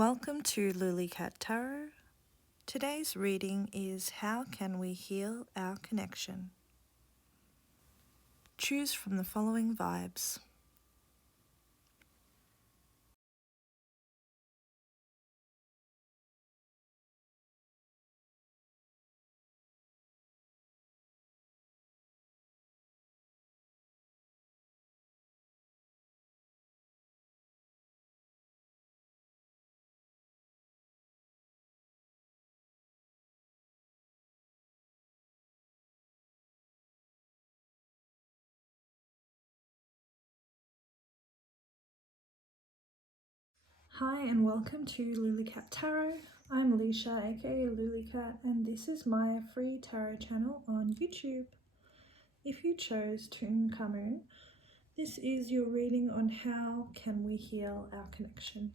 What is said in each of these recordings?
Welcome to lulicat.tarot. Today's reading is How Can We Heal Our Connection? Choose from the following vibes. Hi and welcome to Lulicat Tarot. I'm Leisha, aka Lulicat, and this is my free tarot channel on YouTube. If you chose Tutankhamun, this is your reading on how can we heal our connection.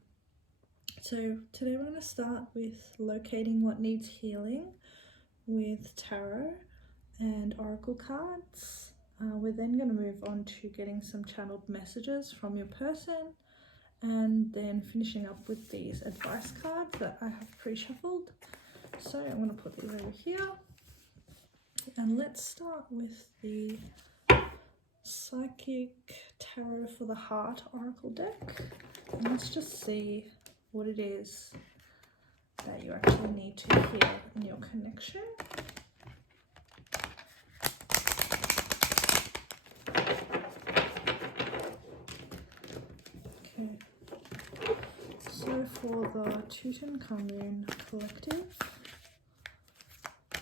So today we're going to start with locating what needs healing with tarot and oracle cards. We're then going to move on to getting some channeled messages from your person, and then finishing up with these advice cards that I have pre-shuffled. So I'm going to put these over here, and let's start with the Psychic Tarot for the Heart Oracle deck, and let's just see what it is that you actually need to heal in your connection. Okay. So for the Tutankhamun collective,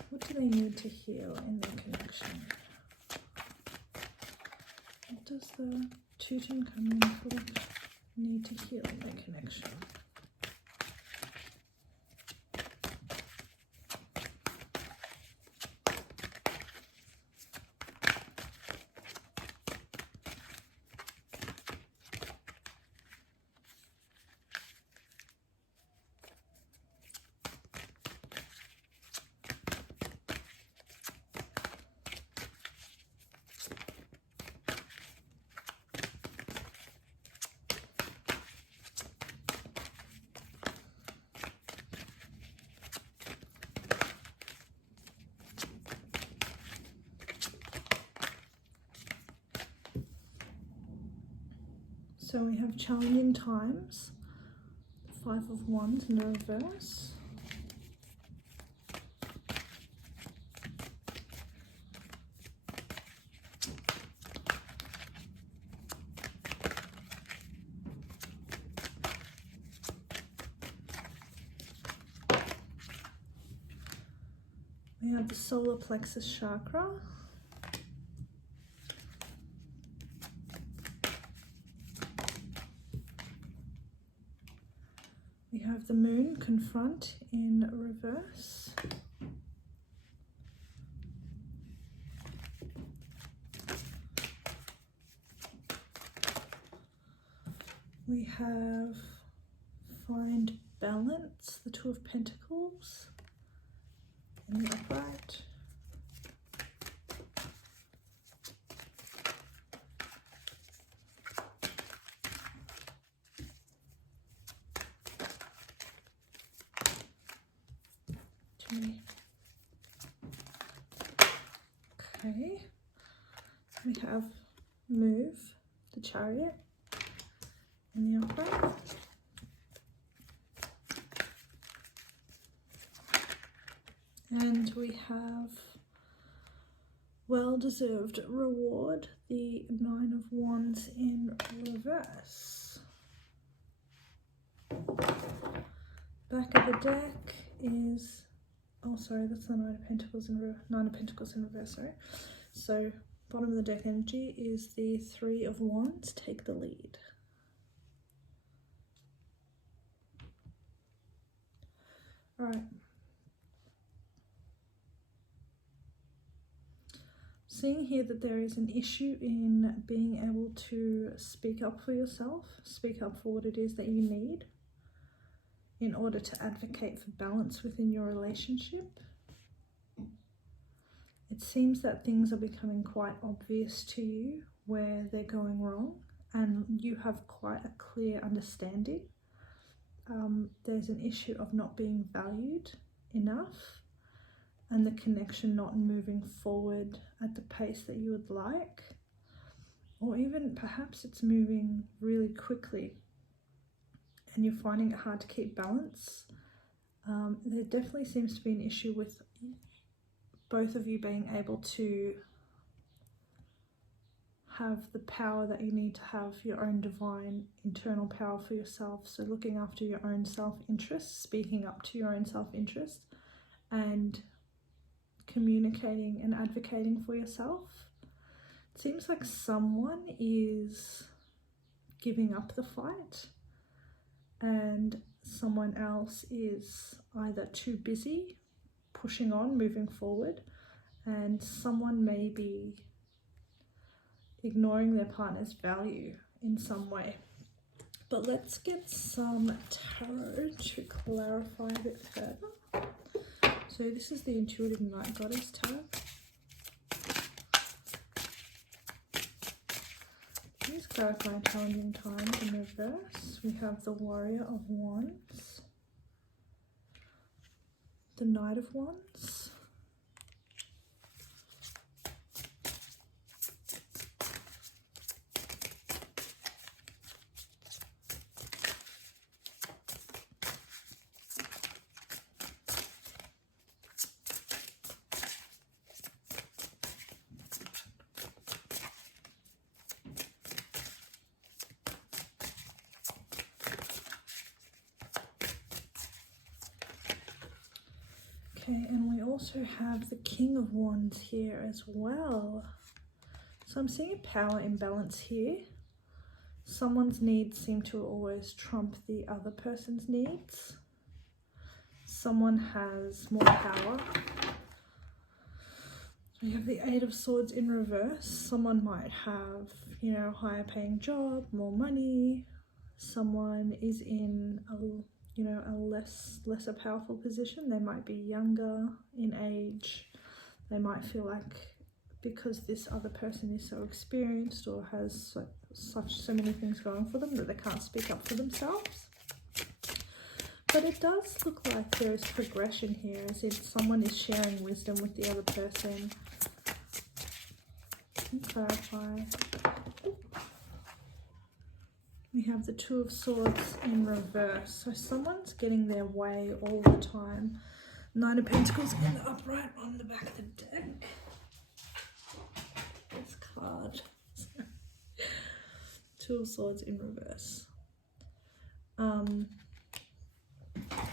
what do they need to heal in their connection? What does the Tutankhamun collective need to heal in their connection? So we have challenging times, 5 of Wands in the reverse. We have the solar plexus chakra. We have the moon confront in reverse. We have find balance, the 2 of Pentacles in the upright. Okay, we have move, the Chariot in the upright. And we have well-deserved reward, the 9 of Wands in reverse. Back of the deck is, oh sorry, that's the 9 of Pentacles in reverse, sorry. So bottom of the deck energy is the 3 of Wands, take the lead. All right. Seeing here that there is an issue in being able to speak up for yourself, speak up for what it is that you need in order to advocate for balance within your relationship. It seems that things are becoming quite obvious to you where they're going wrong, and you have quite a clear understanding there's an issue of not being valued enough and the connection not moving forward at the pace that you would like, or even perhaps it's moving really quickly and you're finding it hard to keep balance. There definitely seems to be an issue with both of you being able to have the power that you need to have, your own divine internal power for yourself. So looking after your own self-interest, speaking up to your own self-interest, and communicating and advocating for yourself. It seems like someone is giving up the fight and someone else is either too busy pushing on, moving forward, and someone may be ignoring their partner's value in some way. But let's get some tarot to clarify a bit further. So this is the Intuitive Night Goddess tarot. Please clarify challenging times in reverse. We have the Warrior of Wands, the Knight of Wands, okay, and we also have the King of Wands here as well. So I'm seeing a power imbalance here. Someone's needs seem to always trump the other person's needs. Someone has more power. We have the Eight of Swords in reverse. Someone might have, you know, higher paying job, more money. Someone is in a lesser powerful position. They might be younger in age. They might feel like because this other person is so experienced or has so many things going for them that they can't speak up for themselves. But it does look like there is progression here, as if someone is sharing wisdom with the other person. Clarify. We have the Two of Swords in reverse. So someone's getting their way all the time. Nine of Pentacles in the upright on the back of the deck. This card. Two of Swords in reverse.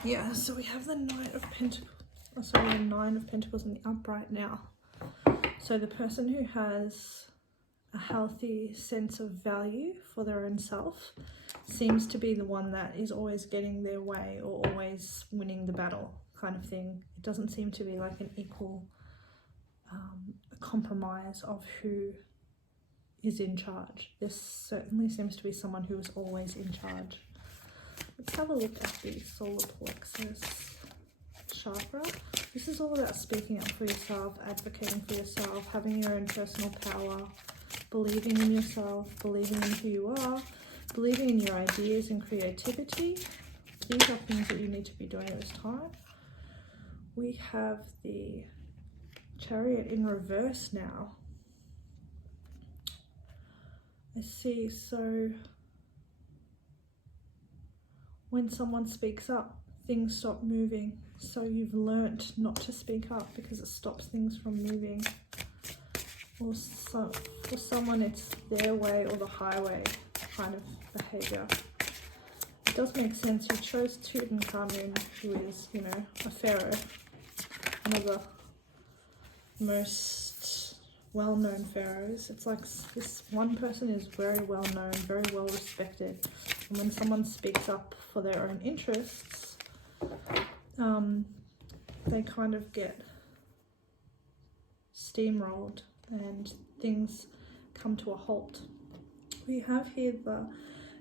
Yeah, so we have the Knight of Pentacles. Oh, sorry, the Nine of Pentacles in the upright now. So the person who has a healthy sense of value for their own self seems to be the one that is always getting their way or always winning the battle kind of thing. It doesn't seem to be like an equal compromise of who is in charge. There certainly seems to be someone who is always in charge. Let's have a look at the solar plexus chakra. This is all about speaking up for yourself, advocating for yourself, having your own personal power, believing in yourself, believing in who you are, believing in your ideas and creativity. These are things that you need to be doing at this time. We have the Chariot in reverse now. I see. So when someone speaks up, things stop moving. So you've learnt not to speak up because it stops things from moving. Or for someone, it's their way or the highway kind of behavior. It does make sense. You chose Tutankhamun, who is, you know, a pharaoh, one of the most well-known pharaohs. It's like this one person is very well known, very well respected, and when someone speaks up for their own interests, they kind of get steamrolled and things come to a halt. We have here the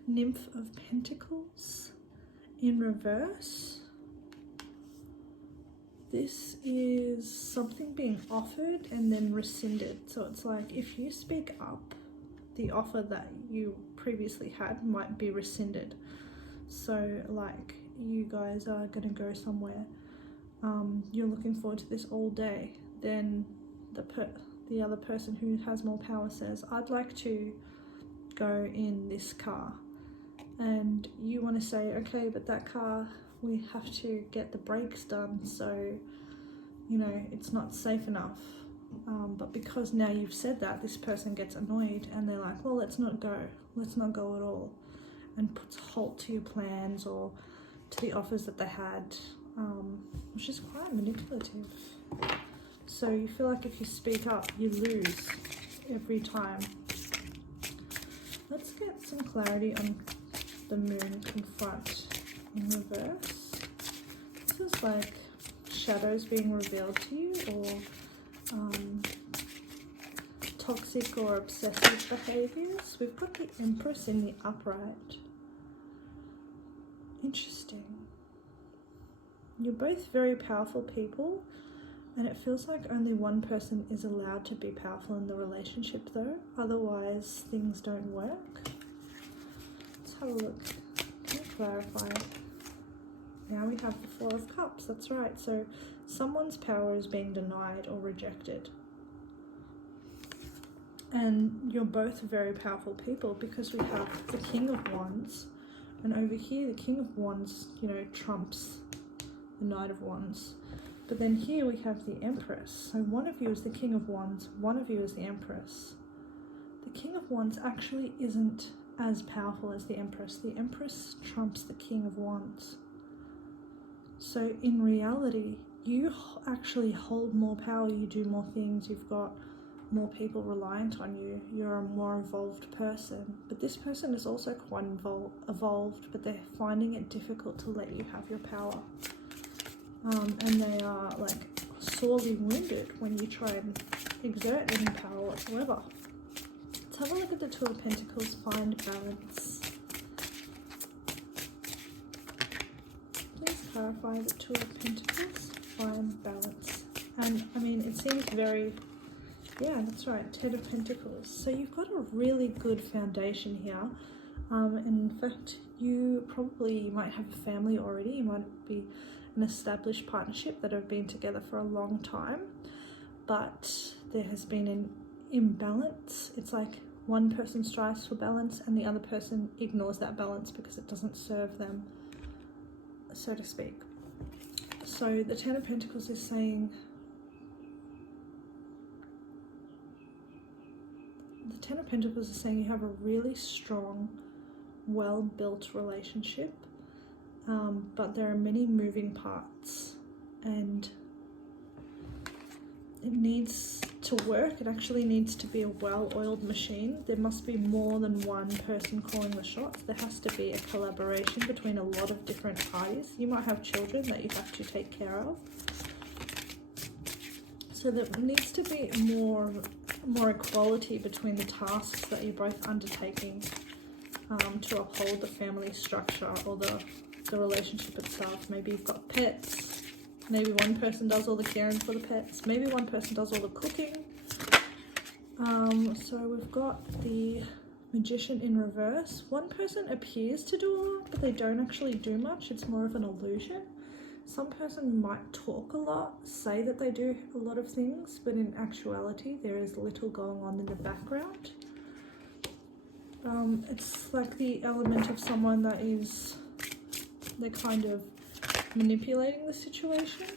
Nymph of Pentacles in reverse. This is something being offered and then rescinded. So it's like if you speak up, the offer that you previously had might be rescinded. So like you guys are going to go somewhere, you're looking forward to this all day, then the other person who has more power says, I'd like to go in this car, and you want to say, okay, but that car, we have to get the brakes done, so you know it's not safe enough. But because now you've said that, this person gets annoyed and they're like, well, let's not go at all, and puts a halt to your plans or to the offers that they had, which is quite manipulative. So you feel like if you speak up, you lose every time. Let's get some clarity on the moon confront in reverse. This is like shadows being revealed to you, or toxic or obsessive behaviors. We've got the Empress in the upright. Interesting. You're both very powerful people, and it feels like only one person is allowed to be powerful in the relationship though, otherwise things don't work. Let's have a look. Can you clarify? Now we have the Four of Cups, that's right. So someone's power is being denied or rejected. And you're both very powerful people, because we have the King of Wands, and over here the King of Wands, you know, trumps the Knight of Wands. But then here we have the Empress. So one of you is the King of Wands, one of you is the Empress. The King of Wands actually isn't as powerful as the Empress. The Empress trumps the King of Wands. So in reality, you actually hold more power, you do more things, you've got more people reliant on you, you're a more evolved person. But this person is also quite evolved, but they're finding it difficult to let you have your power. And they are like sorely wounded when you try and exert any power whatsoever. Let's have a look at the Two of Pentacles, find balance. Please clarify the Two of Pentacles, find balance. And I mean, it seems very, yeah, that's right, Ten of Pentacles. So you've got a really good foundation here. In fact, you might have a family already. You might be an established partnership that have been together for a long time, but there has been an imbalance. It's like one person strives for balance and the other person ignores that balance because it doesn't serve them, so to speak. So the Ten of Pentacles is saying, the Ten of Pentacles is saying you have a really strong, well-built relationship, but there are many moving parts and it needs to work. It actually needs to be a well-oiled machine. There must be more than one person calling the shots. There has to be a collaboration between a lot of different parties. You might have children that you have to take care of. So there needs to be more equality between the tasks that you're both undertaking to uphold the family structure or the relationship itself. Maybe you've got pets. Maybe one person does all the caring for the pets. Maybe one person does all the cooking. So we've got the Magician in reverse. One person appears to do a lot, but they don't actually do much. It's more of an illusion. Some person might talk a lot, say that they do a lot of things, but in actuality there is little going on in the background. It's like the element of someone that is, they're kind of manipulating the situation.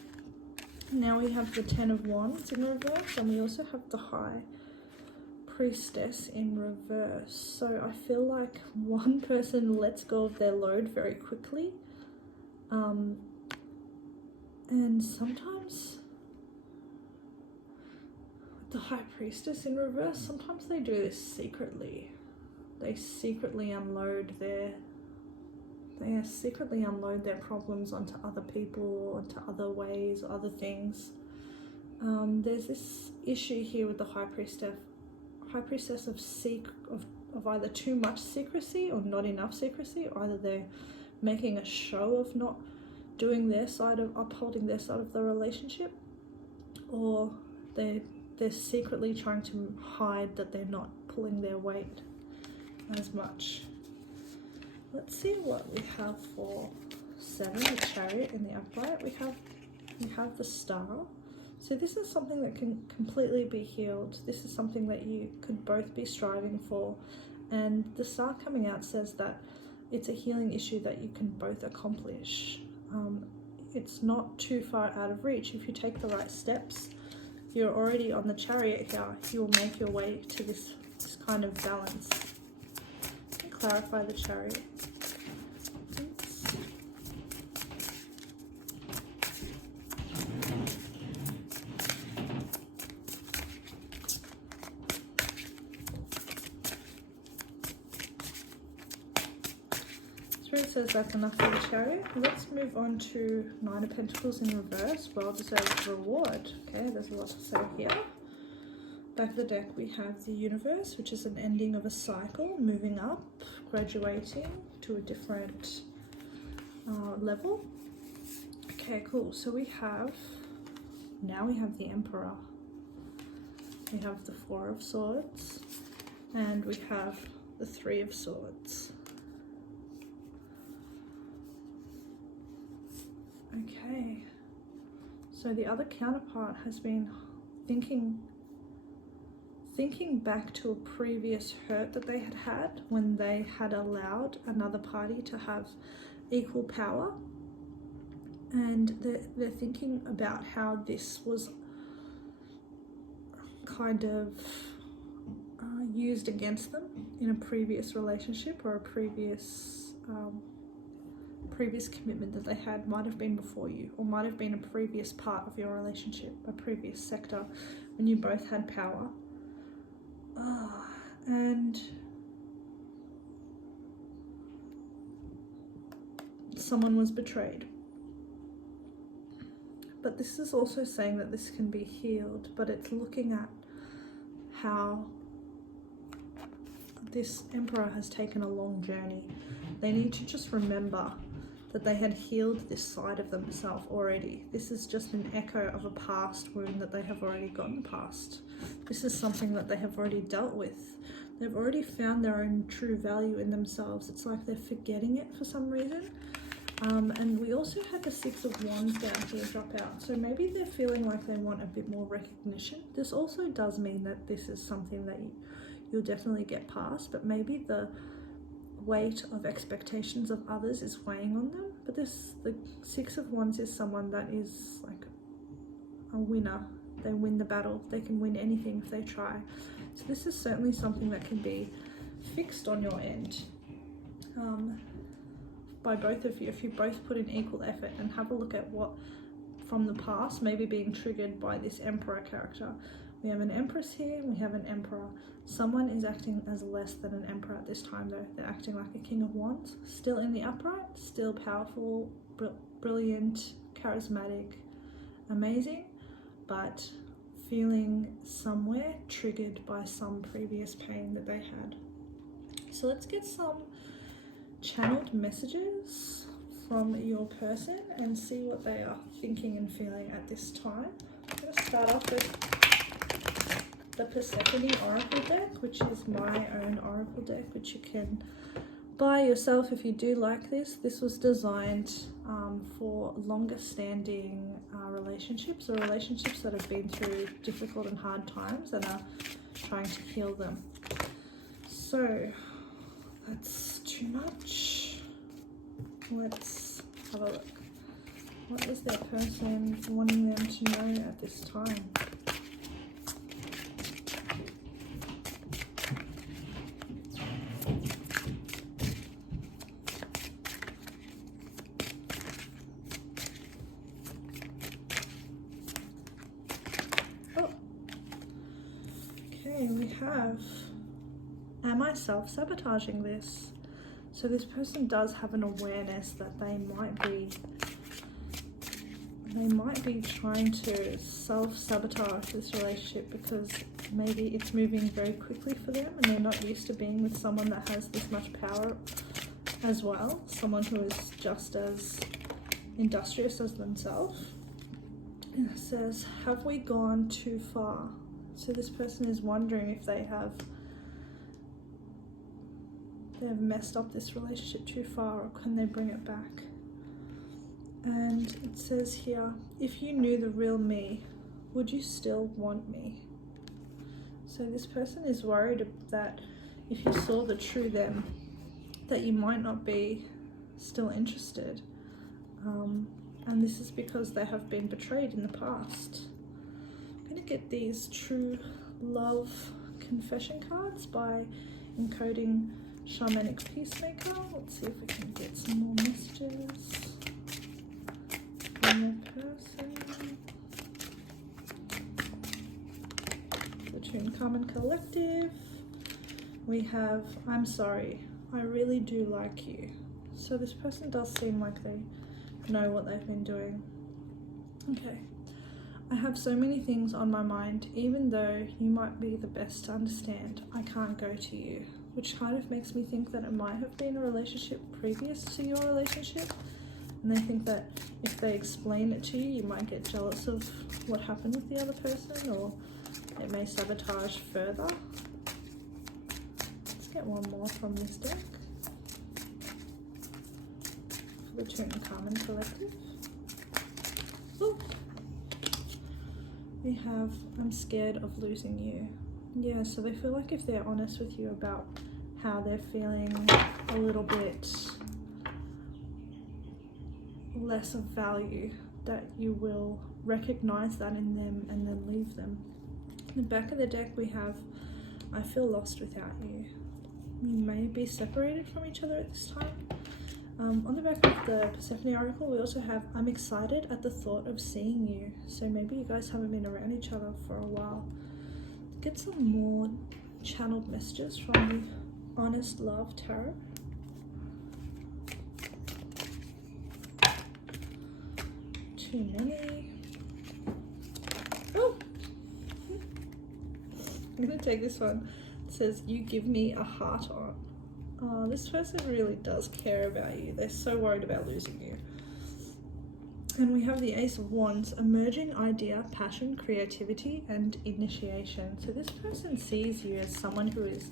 Now we have the Ten of Wands in reverse, and we also have the High Priestess in reverse. So I feel like one person lets go of their load very quickly. And sometimes the High Priestess in reverse, sometimes they do this secretly. They secretly unload their problems onto other people, onto other ways, other things. There's this issue here with the High Priestess of either too much secrecy or not enough secrecy, or either they're making a show of not doing their side of upholding their side of the relationship, or they're secretly trying to hide that they're not pulling their weight as much. Let's see what we have for 7, the chariot in the upright. We have the star. So this is something that can completely be healed. This is something that you could both be striving for. And the star coming out says that it's a healing issue that you can both accomplish. It's not too far out of reach. If you take the right steps, you're already on the chariot here. You will make your way to this kind of balance. Clarify the chariot. Spirit says that's enough for the chariot. Let's move on to 9 of Pentacles in reverse. Well-deserved reward. Okay, there's a lot to say here. Back of the deck we have the universe, which is an ending of a cycle, moving up, graduating to a different level. Okay, cool. So now we have the Emperor. We have the 4 of Swords, and we have the 3 of Swords. Okay, so the other counterpart has been thinking back to a previous hurt that they had when they had allowed another party to have equal power, and they're thinking about how this was kind of used against them in a previous relationship or a previous commitment that they had. Might have been before you, or might have been a previous part of your relationship, a previous sector when you both had power. And someone was betrayed. But this is also saying that this can be healed, but it's looking at how this Emperor has taken a long journey. They need to just remember that they had healed this side of themselves already. This is just an echo of a past wound that they have already gotten past. This is something that they have already dealt with. They've already found their own true value in themselves. It's like they're forgetting it for some reason. And we also had the 6 of Wands down here drop out. So maybe they're feeling like they want a bit more recognition. This also does mean that this is something that you'll definitely get past, but maybe the weight of expectations of others is weighing on them. But the 6 of Wands is someone that is like a winner. They win the battle. They can win anything if they try. So this is certainly something that can be fixed on your end by both of you, if you both put in equal effort and have a look at what from the past maybe being triggered by this Emperor character. We have an Empress here, we have an Emperor. Someone is acting as less than an Emperor at this time though. They're acting like a King of Wands, still in the upright, still powerful, brilliant, charismatic, amazing, but feeling somewhere triggered by some previous pain that they had. So let's get some channeled messages from your person and see what they are thinking and feeling at this time. I'm going to start off with the Persephone Oracle deck, which is my own Oracle deck, which you can buy yourself if you do like this. This was designed for longer standing relationships, or relationships that have been through difficult and hard times and are trying to heal them. So that's too much. Let's have a look. What is their person wanting them to know at this time? Oh. Okay, we have, am I self-sabotaging this? So this person does have an awareness that they might be trying to self-sabotage this relationship because maybe it's moving very quickly for them and they're not used to being with someone that has this much power as well, someone who is just as industrious as themselves. And it says, have we gone too far? So this person is wondering if they've messed up this relationship too far, or can they bring it back? And it says here, if you knew the real me, would you still want me? So this person is worried that if you saw the true them, that you might not be still interested. And this is because they have been betrayed in the past. I'm going to get these true love confession cards by encoding shamanic peacemaker. Let's see if we can get some more messages from the person. Between Carmine collective, we have, I'm sorry, I really do like you. So this person does seem like they know what they've been doing. Okay. I have so many things on my mind, even though you might be the best to understand, I can't go to you, which kind of makes me think that it might have been a relationship previous to your relationship, and they think that if they explain it to you, you might get jealous of what happened with the other person, or it may sabotage further. Let's get one more from this deck. For the Tutankhamun collective. Ooh. We have, I'm scared of losing you. Yeah, so they feel like if they're honest with you about how they're feeling a little bit less of value, that you will recognize that in them and then leave them. In the back of the deck we have, I feel lost without you. You may be separated from each other at this time. On the back of the Persephone oracle, we also have, I'm excited at the thought of seeing you. So maybe you guys haven't been around each other for a while. Get some more channeled messages from the Honest Love Tarot. Too many. Oh! I'm going to take this one. It says, you give me a heart on. Oh, this person really does care about you. They're so worried about losing you. And we have the Ace of Wands, emerging idea, passion, creativity, and initiation. So this person sees you as someone who is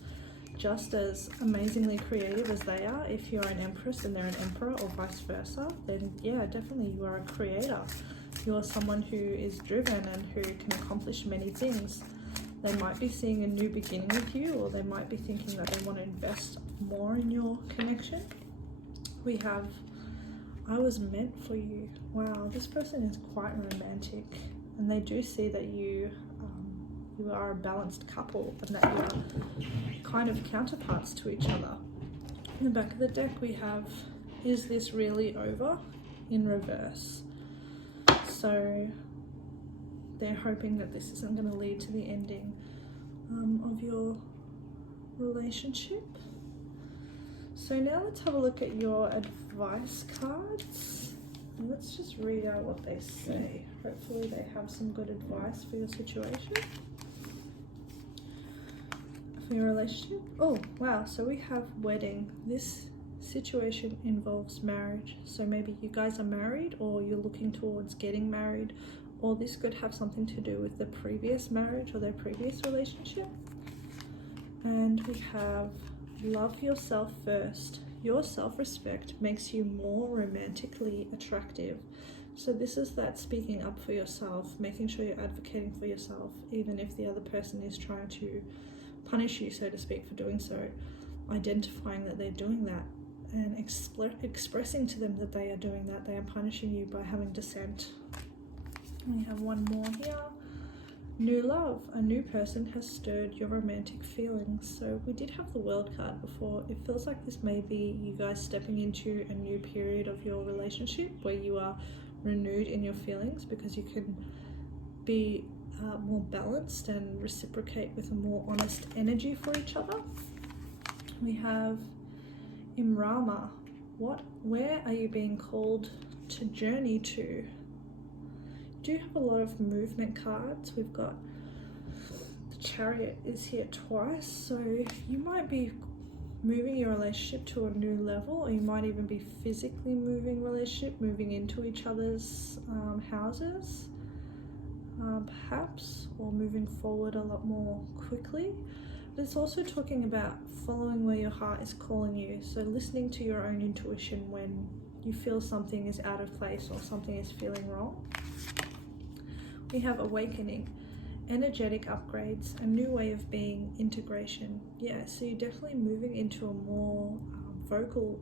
just as amazingly creative as they are. If you're an empress and they're an emperor, or vice versa, then yeah, definitely you are a creator. You're someone who is driven and who can accomplish many things. They might be seeing a new beginning with you, or they might be thinking that they want to invest more in your connection. We have, I was meant for you. Wow, this person is quite romantic, and they do see that you are a balanced couple and that you are kind of counterparts to each other. In the back of the deck we have, is this really over, in reverse. So they're hoping that this isn't going to lead to the ending of your relationship. So now let's have a look at your advice cards. And let's just read out what they say. Hopefully they have some good advice for your situation. For your relationship. Oh, wow. So we have wedding. This situation involves marriage. So maybe you guys are married, or you're looking towards getting married, or this could have something to do with the previous marriage or their previous relationship. And we have love yourself first. Your self-respect makes you more romantically attractive. So this is that speaking up for yourself, making sure you're advocating for yourself, even if the other person is trying to punish you, so to speak, for doing so. Identifying that they're doing that and expressing to them that they are doing that. They are punishing you by having dissent. We have one more here. New love. A new person has stirred your romantic feelings. So we did have the World card before. It feels like this may be you guys stepping into a new period of your relationship where you are renewed in your feelings, because you can be more balanced and reciprocate with a more honest energy for each other. We have Imrama. Where are you being called to journey to? Do have a lot of movement cards. We've got the Chariot is here twice, so you might be moving your relationship to a new level, or you might even be physically moving into each other's houses, perhaps, or moving forward a lot more quickly. But it's also talking about following where your heart is calling you, so listening to your own intuition when you feel something is out of place or something is feeling wrong. We have awakening, energetic upgrades, a new way of being, integration. Yeah, so you're definitely moving into a more vocal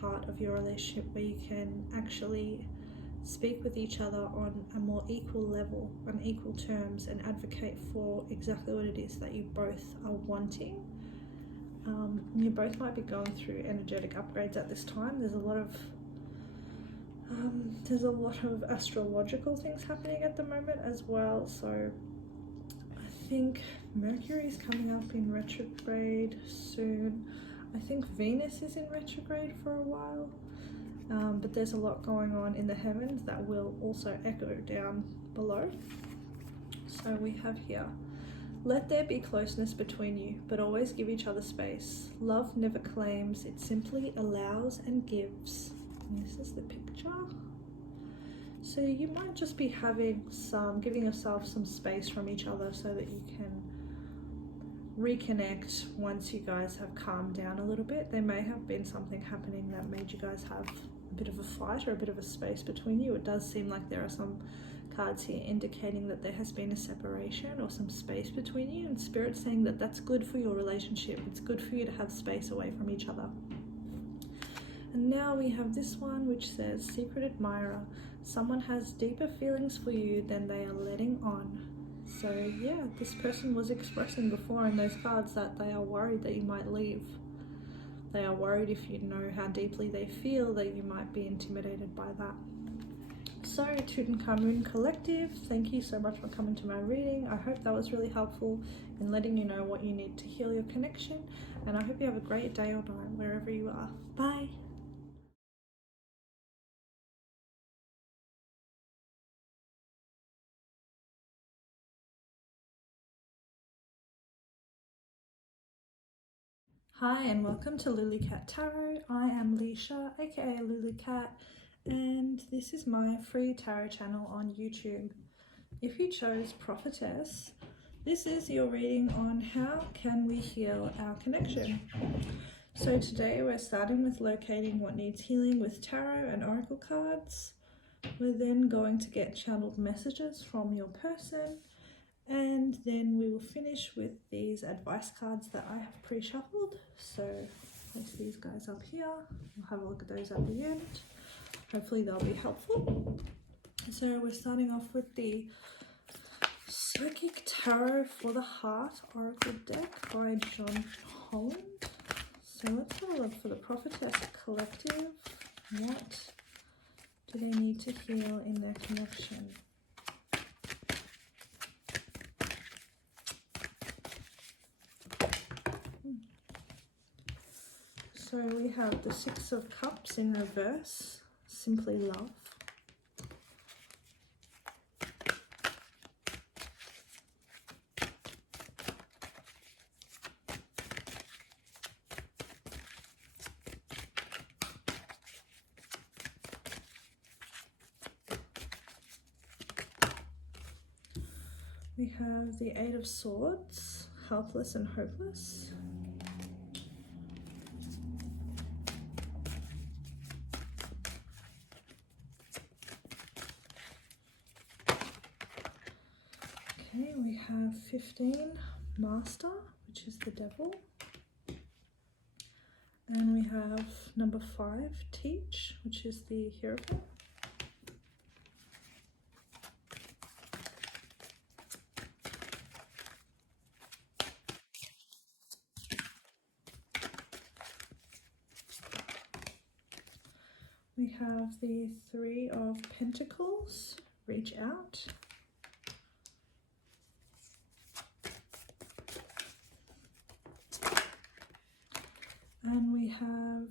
part of your relationship where you can actually speak with each other on a more equal level, on equal terms, and advocate for exactly what it is that you both are wanting. You both might be going through energetic upgrades at this time. There's a lot of astrological things happening at the moment as well. So I think Mercury is coming up in retrograde soon. I think Venus is in retrograde for a while. But there's a lot going on in the heavens that will also echo down below. So we have here, let there be closeness between you, but always give each other space. Love never claims, it simply allows and gives. And this is the picture. So you might just be giving yourself some space from each other so that you can reconnect once you guys have calmed down a little bit. There may have been something happening that made you guys have a bit of a fight or a bit of a space between you. It does seem like there are some cards here indicating that there has been a separation or some space between you, and Spirit's saying that that's good for your relationship. It's good for you to have space away from each other. And now we have this one which says, secret admirer. Someone has deeper feelings for you than they are letting on. So yeah, this person was expressing before in those cards that they are worried that you might leave. They are worried, if you know how deeply they feel, that you might be intimidated by that. So Tutankhamun Collective, thank you so much for coming to my reading. I hope that was really helpful in letting you know what you need to heal your connection, and I hope you have a great day or night wherever you are. Bye. Hi and welcome to lulicat.tarot. I am Leisha, aka Lulicat, and this is my free tarot channel on YouTube. If you chose prophetess, this is your reading on how can we heal our connection. So today we're starting with locating what needs healing with tarot and oracle cards. We're then going to get channeled messages from your person, and then we will finish with these advice cards that I have pre-shuffled. So place these guys up here. We'll have a look at those at the end. Hopefully they'll be helpful. So we're starting off with the Psychic Tarot for the Heart Oracle deck by Holland. So let's have a look for the Prophetess Collective. What do they need to heal in their connection? So we have the Six of Cups in reverse, simply love. We have the Eight of Swords, helpless and hopeless. Okay, we have 15, Master, which is the Devil. And we have number 5, Teach, which is the Hierophant. We have the Three of Pentacles, Reach Out. And we have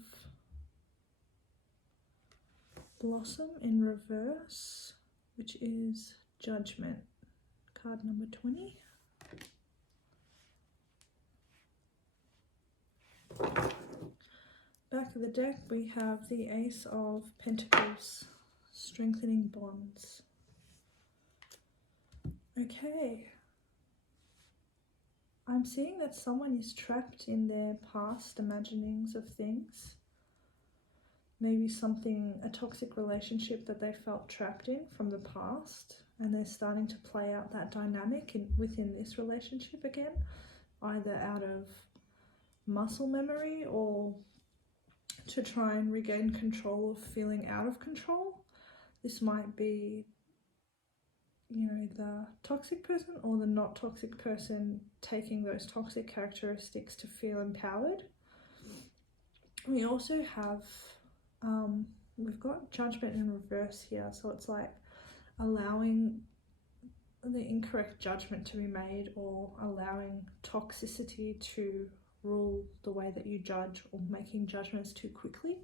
Blossom in reverse, which is Judgment, card number 20. Back of the deck we have the Ace of Pentacles, Strengthening Bonds. Okay, I'm seeing that someone is trapped in their past imaginings of things. maybe a toxic relationship that they felt trapped in from the past, and they're starting to play out that dynamic within this relationship again, either out of muscle memory or to try and regain control of feeling out of control. This might be, you know, the toxic person or the not toxic person taking those toxic characteristics to feel empowered. We also have, we've got judgment in reverse here. So it's like allowing the incorrect judgment to be made, or allowing toxicity to rule the way that you judge, or making judgments too quickly,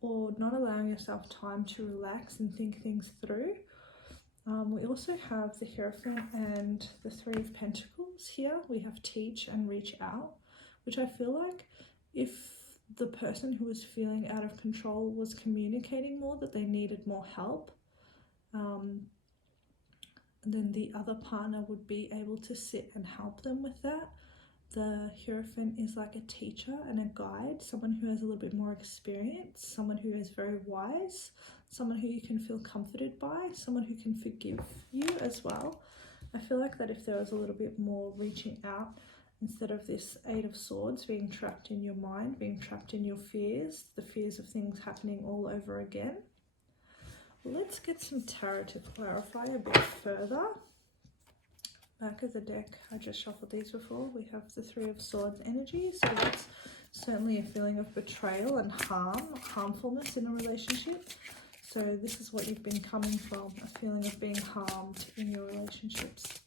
or not allowing yourself time to relax and think things through. We also have the Hierophant and the Three of Pentacles here. We have teach and reach out, which I feel like if the person who was feeling out of control was communicating more that they needed more help, then the other partner would be able to sit and help them with that. The Hierophant is like a teacher and a guide, someone who has a little bit more experience, someone who is very wise, someone who you can feel comforted by, someone who can forgive you as well. I feel like that if there was a little bit more reaching out, instead of this Eight of Swords being trapped in your mind, being trapped in your fears, the fears of things happening all over again. Let's get some tarot to clarify a bit further. Back of the deck, I just shuffled these before. We have the Three of Swords energy, so that's certainly a feeling of betrayal and harmfulness in a relationship. So this is what you've been coming from, a feeling of being harmed in your relationships.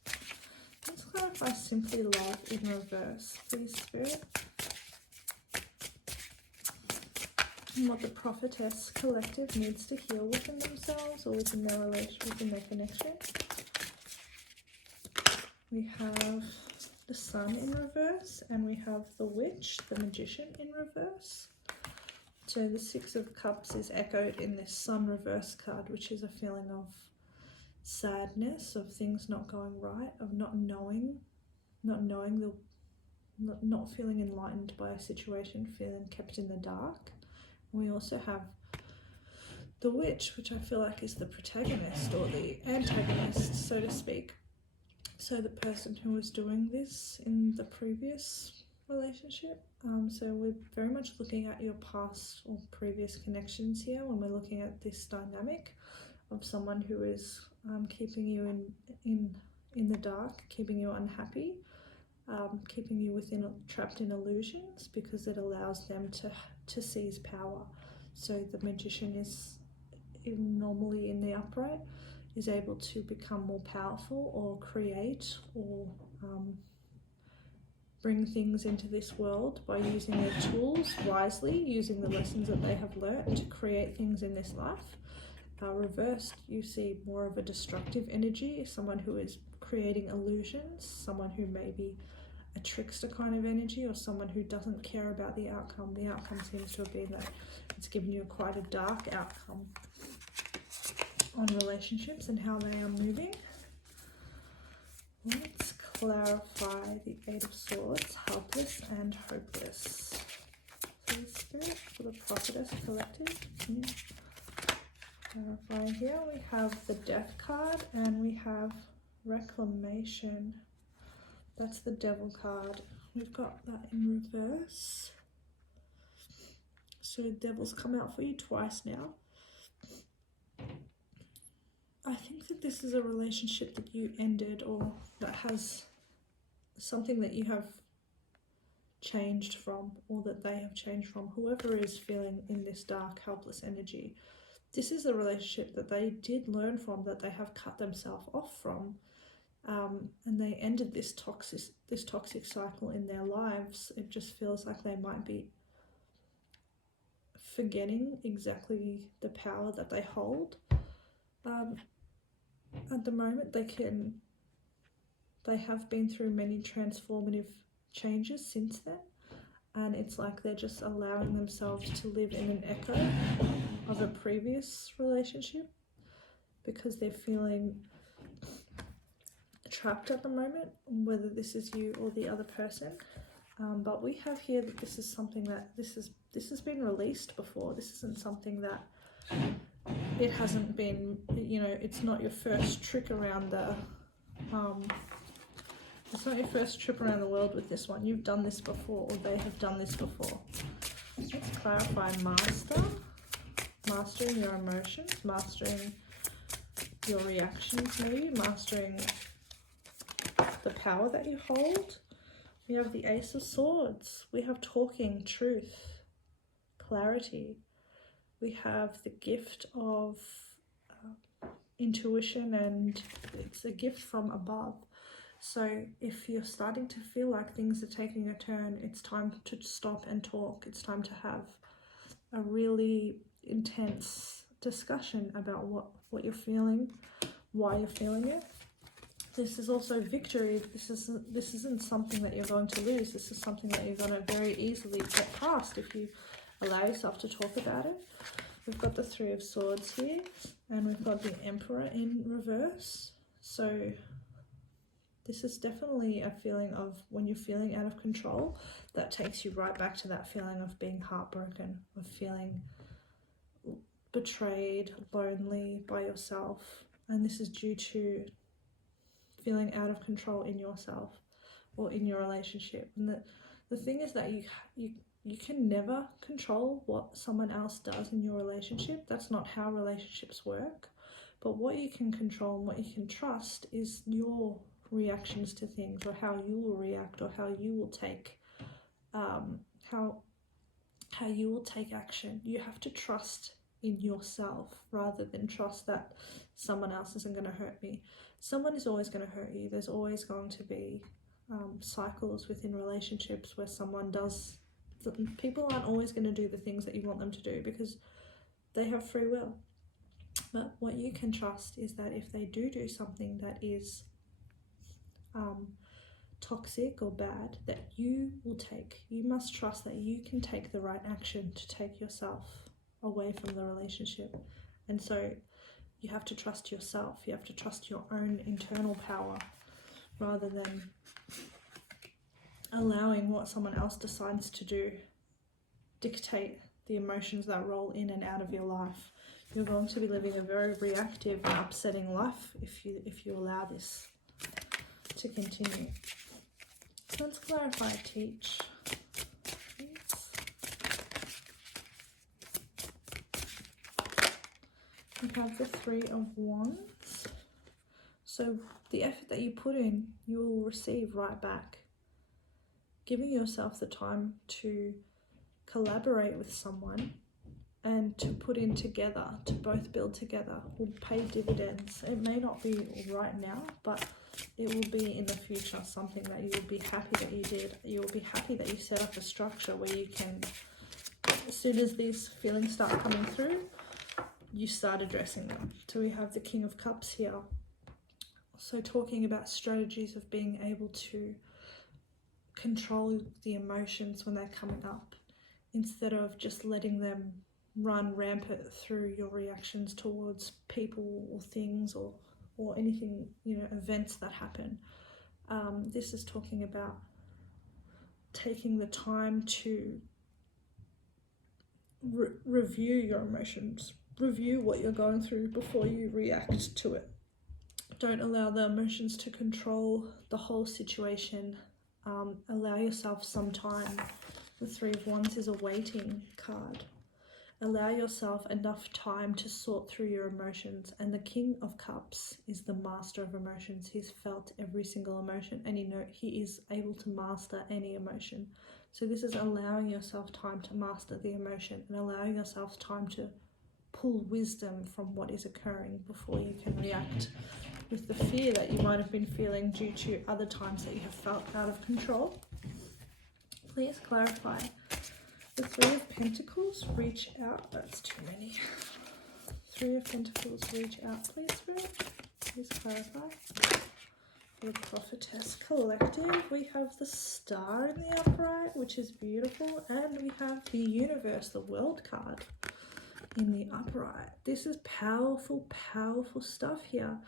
Let's clarify simply love in reverse, please, Spirit. And what the prophetess collective needs to heal within themselves or within their relationship, within their connection. We have the Sun in reverse, and we have the Witch, the Magician, in reverse. So the Six of Cups is echoed in this Sun reverse card, which is a feeling of sadness, of things not going right, of not feeling enlightened by a situation, feeling kept in the dark. And we also have the Witch, which I feel like is the protagonist or the antagonist, so to speak. So the person who was doing this in the previous relationship. So we're very much looking at your past or previous connections here when we're looking at this dynamic of someone who is keeping you in the dark, keeping you unhappy, keeping you trapped in illusions, because it allows them to seize power. So the Magician is normally in the upright, is able to become more powerful or create or bring things into this world by using their tools wisely, using the lessons that they have learned to create things in this life. Reversed, you see more of a destructive energy, someone who is creating illusions, someone who may be a trickster kind of energy, or someone who doesn't care about the outcome. The outcome seems to have been that it's given you quite a dark outcome on relationships and how they are moving. Let's clarify the Eight of Swords, helpless and hopeless. Please, Spirit, for the prophetess collective. Can you clarify here? We have the Death card and we have reclamation. That's the Devil card. We've got that in reverse. So Devil's come out for you twice now. I think that this is a relationship that you ended, or that has something that you have changed from, or that they have changed from. Whoever is feeling in this dark, helpless energy, this is a relationship that they did learn from, that they have cut themselves off from, and they ended this toxic cycle in their lives. It just feels like they might be forgetting exactly the power that they hold. At the moment, they have been through many transformative changes since then, and it's like they're just allowing themselves to live in an echo of a previous relationship, because they're feeling trapped at the moment, whether this is you or the other person. But we have here that this is something that this has been released before. This isn't something that it hasn't been, you know, it's not your first trick around the it's not your first trip around the world with this one. You've done this before, or they have done this before. Let's clarify mastering your emotions, mastering your reactions, maybe mastering the power that you hold. We have the Ace of Swords. We have talking, truth, clarity. We have the gift of intuition, and it's a gift from above. So if you're starting to feel like things are taking a turn, it's time to stop and talk. It's time to have a really intense discussion about what you're feeling, why you're feeling it. This is also victory. This isn't something that you're going to lose. This is something that you're going to very easily get past if you allow yourself to talk about it. We've got the Three of Swords here, and we've got the Emperor in reverse. So this is definitely a feeling of when you're feeling out of control, that takes you right back to that feeling of being heartbroken, of feeling betrayed, lonely by yourself. And this is due to feeling out of control in yourself or in your relationship. And the thing is that you can never control what someone else does in your relationship. That's not how relationships work. But what you can control and what you can trust is your reactions to things, or how you will react, or how you will take how you will take action. You have to trust in yourself rather than trust that someone else isn't going to hurt me. Someone is always going to hurt you. There's always going to be cycles within relationships where people aren't always going to do the things that you want them to do because they have free will. But what you can trust is that if they do something that is toxic or bad, that you must trust that you can take the right action to take yourself away from the relationship. And so you have to trust yourself. You have to trust your own internal power rather than allowing what someone else decides to do dictate the emotions that roll in and out of your life. You're going to be living a very reactive and upsetting life if you allow this to continue. Let's clarify, teach. We have the Three of Wands. So the effort that you put in, you will receive right back. Giving yourself the time to collaborate with someone and to put in together, to both build together, will pay dividends. It may not be right now, but it will be in the future something that you will be happy that you did. You will be happy that you set up a structure where you can, as soon as these feelings start coming through, you start addressing them. So we have the King of Cups here. So talking about strategies of being able to control the emotions when they're coming up, instead of just letting them run rampant through your reactions towards people or things or anything, events that happen. This is talking about taking the time to review your emotions, review what you're going through before you react to it. Don't allow the emotions to control the whole situation. Allow yourself some time. The Three of Wands is a waiting card. Allow yourself enough time to sort through your emotions. And the King of Cups is the master of emotions. He's felt every single emotion, and he is able to master any emotion. So this is allowing yourself time to master the emotion and allowing yourself time to pull wisdom from what is occurring before you can react with the fear that you might have been feeling due to other times that you have felt out of control. Please clarify. The Three of Pentacles, reach out. That's too many. Three of Pentacles, reach out, please, Spirit. Please clarify. For the Prophetess Collective, we have the Star in the upright, which is beautiful, and we have the Universe, the World card, in the upright. This is powerful, powerful stuff here.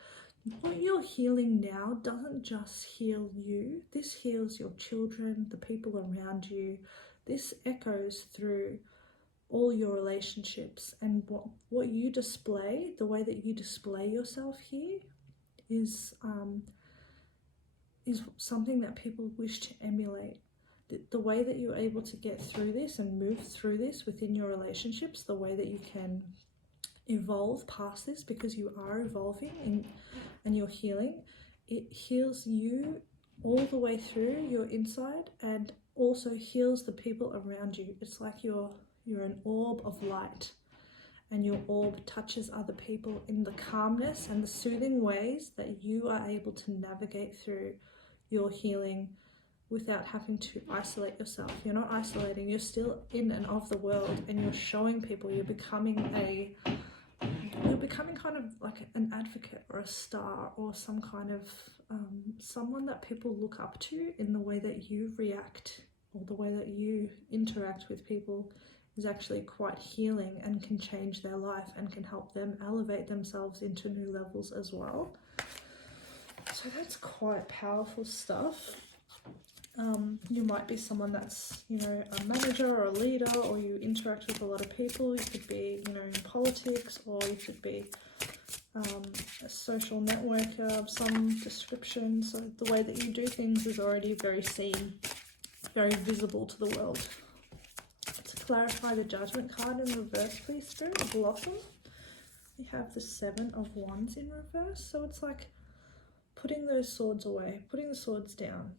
what you're healing now doesn't just heal you. This heals your children, the people around you. This echoes through all your relationships, and what you display, the way that you display yourself here is something that people wish to emulate. The way that you're able to get through this and move through this within your relationships, the way that you can evolve past this, because you are evolving and you're healing, it heals you all the way through your inside, and also heals the people around you. It's like you're an orb of light, and your orb touches other people in the calmness and the soothing ways that you are able to navigate through your healing without having to isolate yourself. You're not isolating, you're still in and of the world, and you're showing people. You're becoming kind of like an advocate or a star, or some kind of someone that people look up to in the way that you react, or the way that you interact with people is actually quite healing and can change their life and can help them elevate themselves into new levels as well. So that's quite powerful stuff. You might be someone that's, you know, a manager or a leader, or you interact with a lot of people. You could be, you know, in politics, or you could be a social networker of some description. So the way that you do things is already very seen, very visible to the world. To clarify the Judgment card in reverse, please, Spirit, Blossom. We have the Seven of Wands in reverse. So it's like putting those swords away, putting the swords down.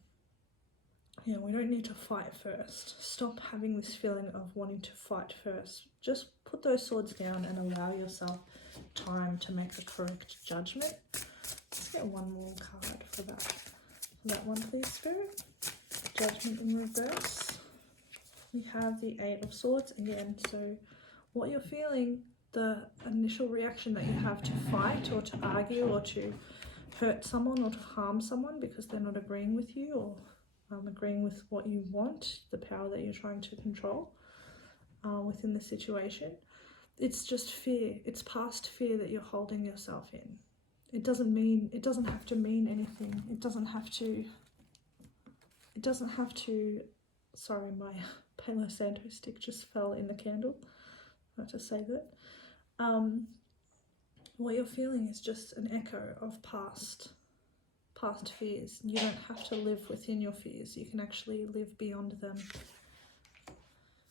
You know, we don't need to fight first. Stop having this feeling of wanting to fight first. Just put those swords down and allow yourself time to make the correct judgment. Let's get one more card for that one, please, Spirit. Judgment in reverse. We have the Eight of Swords again. So what you're feeling, the initial reaction that you have to fight or to argue or to hurt someone or to harm someone because they're not agreeing with you, or agreeing with what you want, the power that you're trying to control within the situation. It's just fear. It's past fear that you're holding yourself in. It doesn't have to mean anything. It doesn't have to, sorry, my Palo Santo stick just fell in the candle. I have to save it. What you're feeling is just an echo of past fears. You don't have to live within your fears. You can actually live beyond them.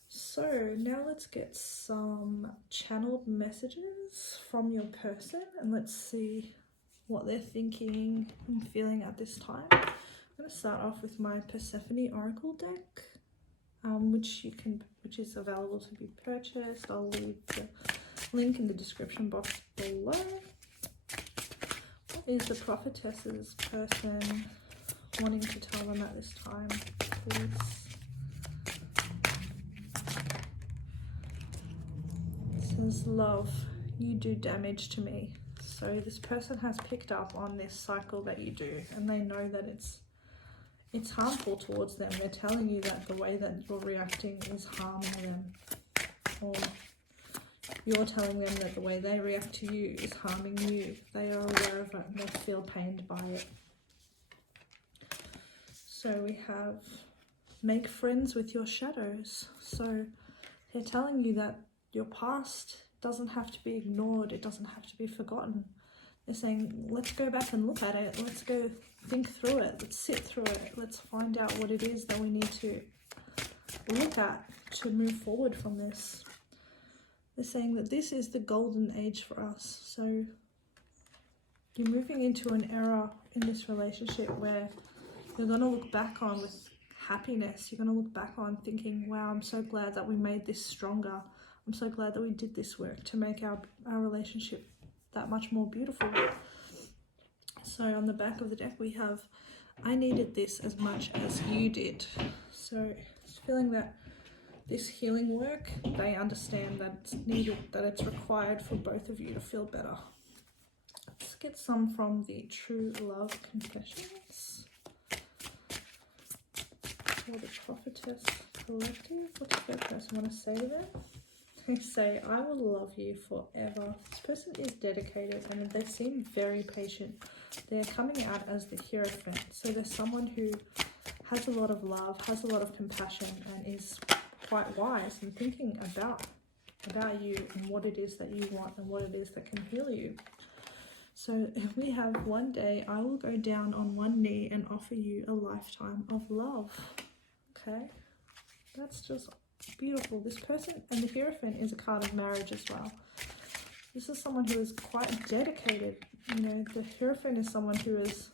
So now let's get some channeled messages from your person, and let's see what they're thinking and feeling at this time. I'm going to start off with my Persephone Oracle deck, which is available to be purchased. I'll leave the link in the description box below. What is the prophetess's person wanting to tell them at this time, please? It says, love, you do damage to me. So this person has picked up on this cycle that you do, and they know that it's harmful towards them. They're telling you that the way that you're reacting is harming them, or you're telling them that the way they react to you is harming you. They are aware of it and they feel pained by it. So we have make friends with your shadows. So they're telling you that your past doesn't have to be ignored. It doesn't have to be forgotten. They're saying, let's go back and look at it. Let's go think through it. Let's sit through it. Let's find out what it is that we need to look at to move forward from this. They're saying that this is the golden age for us. So you're moving into an era in this relationship where you're going to look back on with happiness. You're going to look back on thinking, wow, I'm so glad that we made this stronger. I'm so glad that we did this work to make our relationship that much more beautiful. So on the back of the deck we have, I needed this as much as you did. So it's feeling that this healing work, they understand that it's needed, that it's required for both of you to feel better. Let's get some from the True Love Confessions. For the Prophetess Collective, what does that person want to say there? They say, I will love you forever. This person is dedicated and they seem very patient. they're coming out as the Hierophant. So there's someone who has a lot of love, has a lot of compassion, and is quite wise and thinking about you and what it is that you want and what it is that can heal you. So if we have, one day I will go down on one knee and offer you a lifetime of love. Okay, that's just beautiful. This person, and the Hierophant is a card of marriage as well. This is someone who is quite dedicated. You know, the Hierophant is someone who has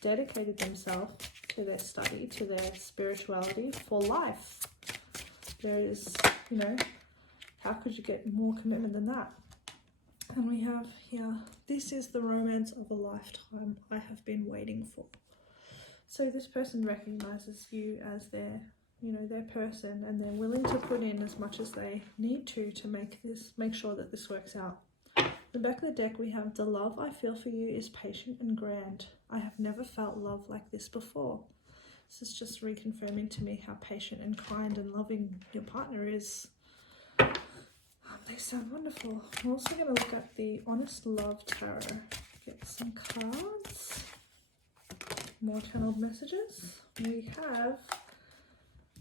dedicated themselves to their study, to their spirituality for life. There is, you know, how could you get more commitment than that? And we have here, this is the romance of a lifetime I have been waiting for. So this person recognizes you as their, you know, their person, and they're willing to put in as much as they need to make sure that this works out. The back of the deck, we have, the love I feel for you is patient and grand. I have never felt love like this before. This is just reconfirming to me how patient and kind and loving your partner is. They sound wonderful. I'm also going to look at the Honest Love Tarot. Get some cards. More channeled messages. We have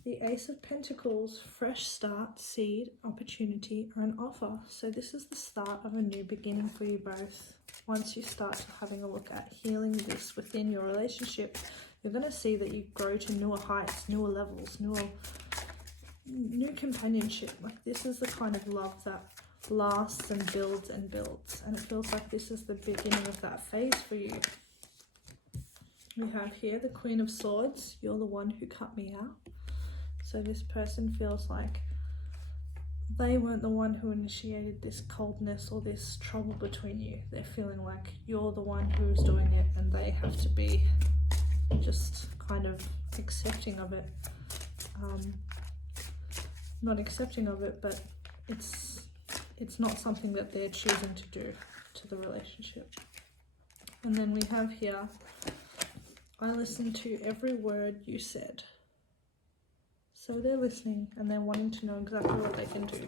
the Ace of Pentacles, fresh start, seed, opportunity, or an offer. So this is the start of a new beginning for you both. Once you start having a look at healing this within your relationship, you're going to see that you grow to newer heights, newer levels, new companionship. Like, this is the kind of love that lasts and builds, and it feels like this is the beginning of that phase for you. We have here the Queen of Swords. You're the one who cut me out. So this person feels like they weren't the one who initiated this coldness or this trouble between you. They're feeling like you're the one who's doing it, and they have to be just kind of accepting of it. Not accepting of it, but it's not something that they're choosing to do to the relationship. And then we have here, I listened to every word you said. So they're listening, and they're wanting to know exactly what they can do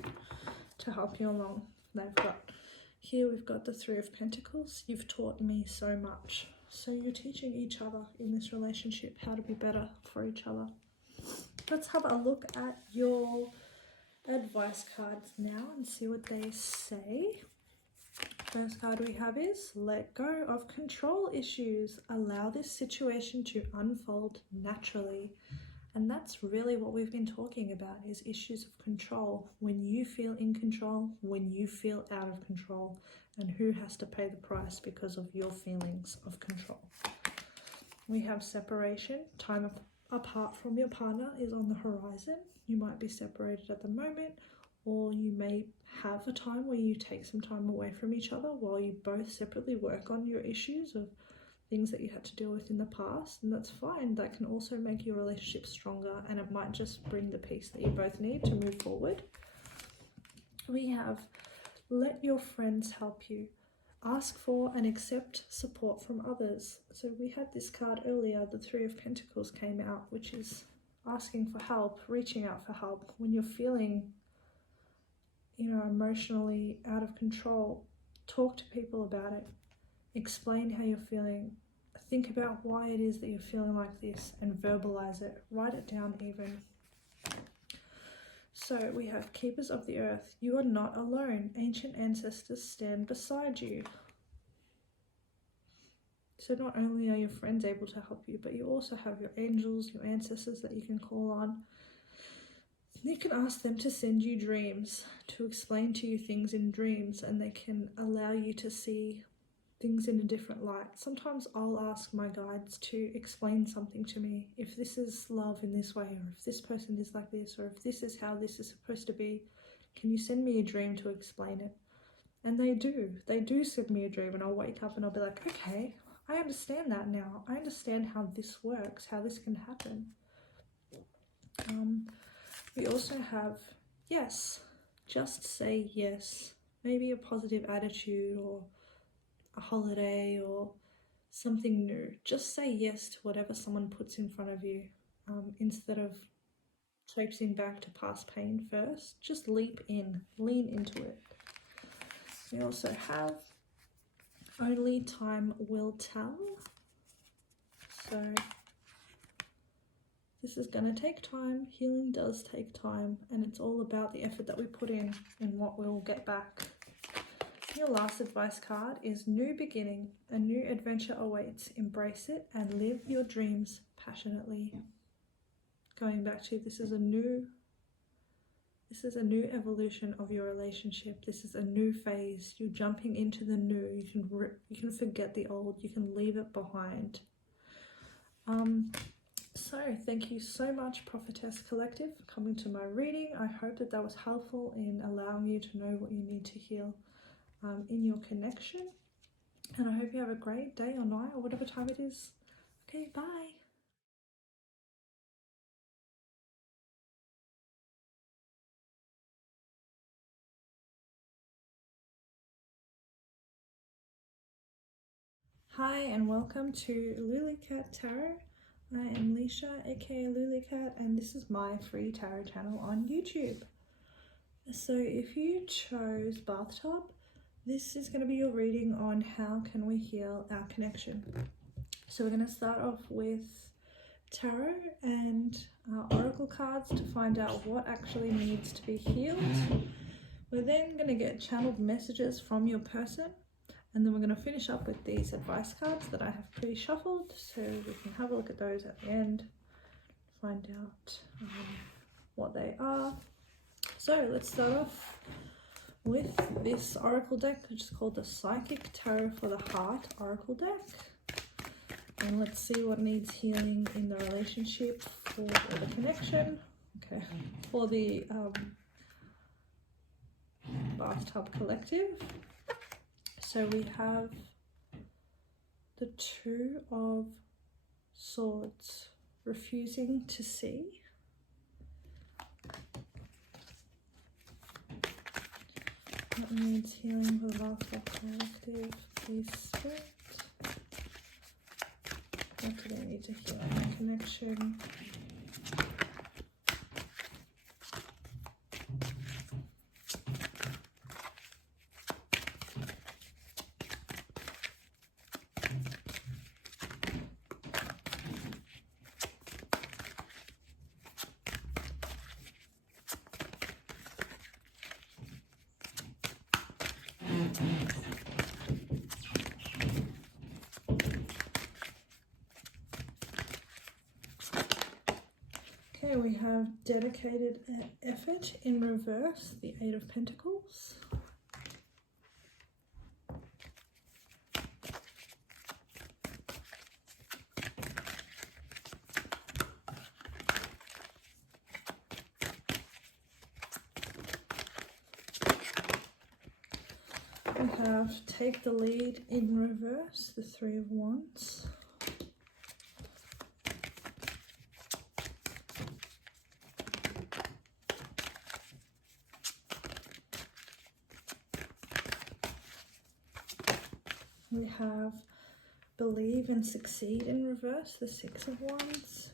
to help you along. We've got the Three of Pentacles. You've taught me so much. So you're teaching each other in this relationship how to be better for each other. Let's have a look at your advice cards now and see what they say. First card we have is, let go of control issues. Allow this situation to unfold naturally. And that's really what we've been talking about, is issues of control. When you feel in control, when you feel out of control, and who has to pay the price because of your feelings of control. We have separation. Time apart from your partner is on the horizon. You might be separated at the moment, or you may have a time where you take some time away from each other while you both separately work on your issues of things that you had to deal with in the past, and that's fine. That can also make your relationship stronger, and it might just bring the peace that you both need to move forward. We have, let your friends help you. Ask for and accept support from others. So we had this card earlier, the Three of Pentacles came out, which is asking for help, reaching out for help. When you're feeling, you know, emotionally out of control, talk to people about it. Explain how you're feeling. Think about why it is that you're feeling like this and verbalize it. Write it down even. So we have Keepers of the Earth. You are not alone. Ancient ancestors stand beside you. So not only are your friends able to help you, but you also have your angels, your ancestors that you can call on. You can ask them to send you dreams, to explain to you things in dreams, and they can allow you to see things in a different light. Sometimes I'll ask my guides to explain something to me. If this is love in this way, or if this person is like this, or if this is how this is supposed to be, can you send me a dream to explain it? And they do. They do send me a dream, and I'll wake up and I'll be like, okay, I understand that now. I understand how this works, how this can happen. We also have yes. Just say yes. Maybe a positive attitude, or a holiday, or something new. Just say yes to whatever someone puts in front of you, instead of traipsing back to past pain first. Just leap in, lean into it. We also have Only time will tell. So this is going to take time. Healing does take time, and it's all about the effort that we put in and what we'll get back. Your last advice card is New Beginning. A new adventure awaits. Embrace it and live your dreams passionately. Going back to this is a new evolution of your relationship. This is a new phase. You're jumping into the new. You can forget the old. You can leave it behind. So thank you so much, Prophetess Collective, for coming to my reading. I hope that was helpful in allowing you to know what you need to heal in your connection. And I hope you have a great day or night or whatever time it is. Okay, bye. Hi and welcome to lulicat.tarot. I am Leisha, aka Lulicat, and this is my free tarot channel on YouTube. So if you chose bathtub, this is going to be your reading on how can we heal our connection. So we're going to start off with tarot and oracle cards to find out what actually needs to be healed. We're then going to get channeled messages from your person, and then we're going to finish up with these advice cards that I have pre-shuffled, so we can have a look at those at the end, find out what they are. So let's start off with this oracle deck, which is called the Psychic Tarot for the Heart Oracle deck. And let's see what needs healing in the relationship for the connection. Okay, for the Bathtub Collective. So we have the Two of Swords, refusing to see. That needs healing for the Bathtub Collective, please Spirit. What do they need to heal in the connection? Okay, we have dedicated effort in reverse, the Eight of Pentacles. We have take the lead in reverse, the Three of Wands. We have believe and succeed in reverse, the Six of Wands.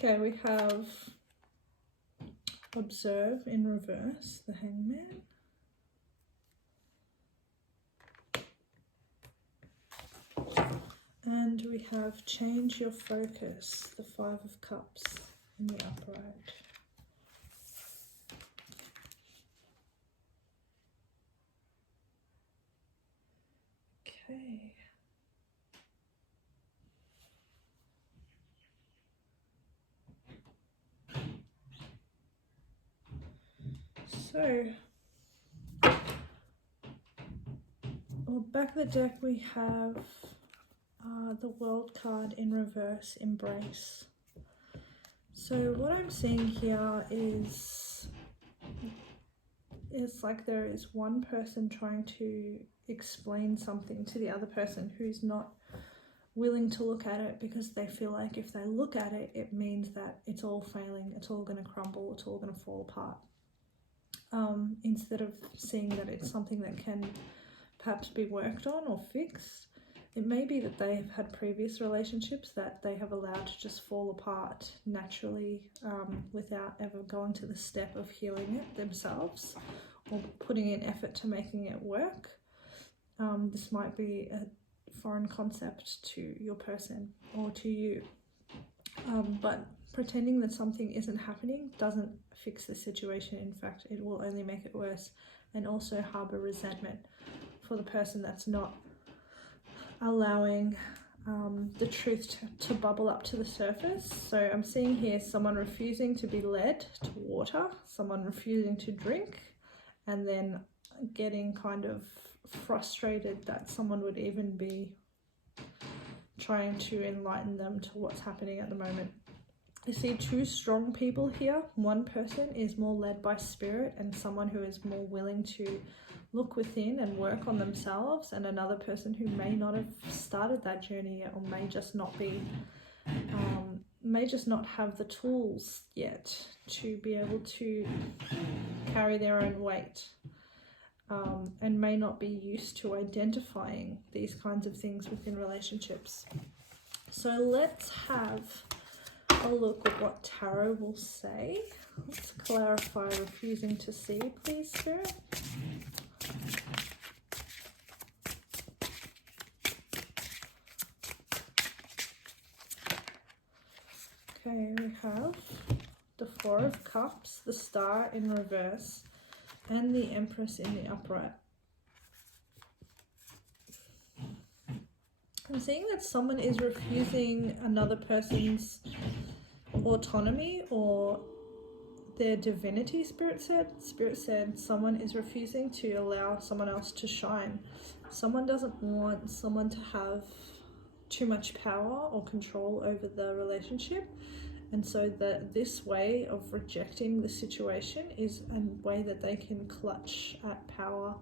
Okay, we have observe in reverse, the Hangman. And we have change your focus, the Five of Cups in the upright. Okay. So, well, back of the deck we have the World card in reverse, embrace. So what I'm seeing here is it's like there is one person trying to explain something to the other person who's not willing to look at it because they feel like if they look at it, it means that it's all failing, it's all going to crumble, it's all going to fall apart. Instead of seeing that it's something that can perhaps be worked on or fixed. It may be that they have had previous relationships that they have allowed to just fall apart naturally, without ever going to the step of healing it themselves or putting in effort to making it work. This might be a foreign concept to your person or to you, but pretending that something isn't happening doesn't fix the situation. In fact, it will only make it worse, and also harbor resentment for the person that's not allowing the truth to bubble up to the surface. So I'm seeing here someone refusing to be led to water, someone refusing to drink, and then getting kind of frustrated that someone would even be trying to enlighten them to what's happening at the moment. I see two strong people here. One person is more led by spirit and someone who is more willing to look within and work on themselves, and another person who may not have started that journey yet, or may just not have the tools yet to be able to carry their own weight, and may not be used to identifying these kinds of things within relationships. So let's have a look at what tarot will say. Let's clarify refusing to see, please, Spirit. Okay, we have the Four of Cups, the Star in reverse, and the Empress in the upright. I'm seeing that someone is refusing another person's autonomy or their divinity, Spirit said. Spirit said someone is refusing to allow someone else to shine. Someone doesn't want someone to have too much power or control over the relationship, and so this way of rejecting the situation is a way that they can clutch at power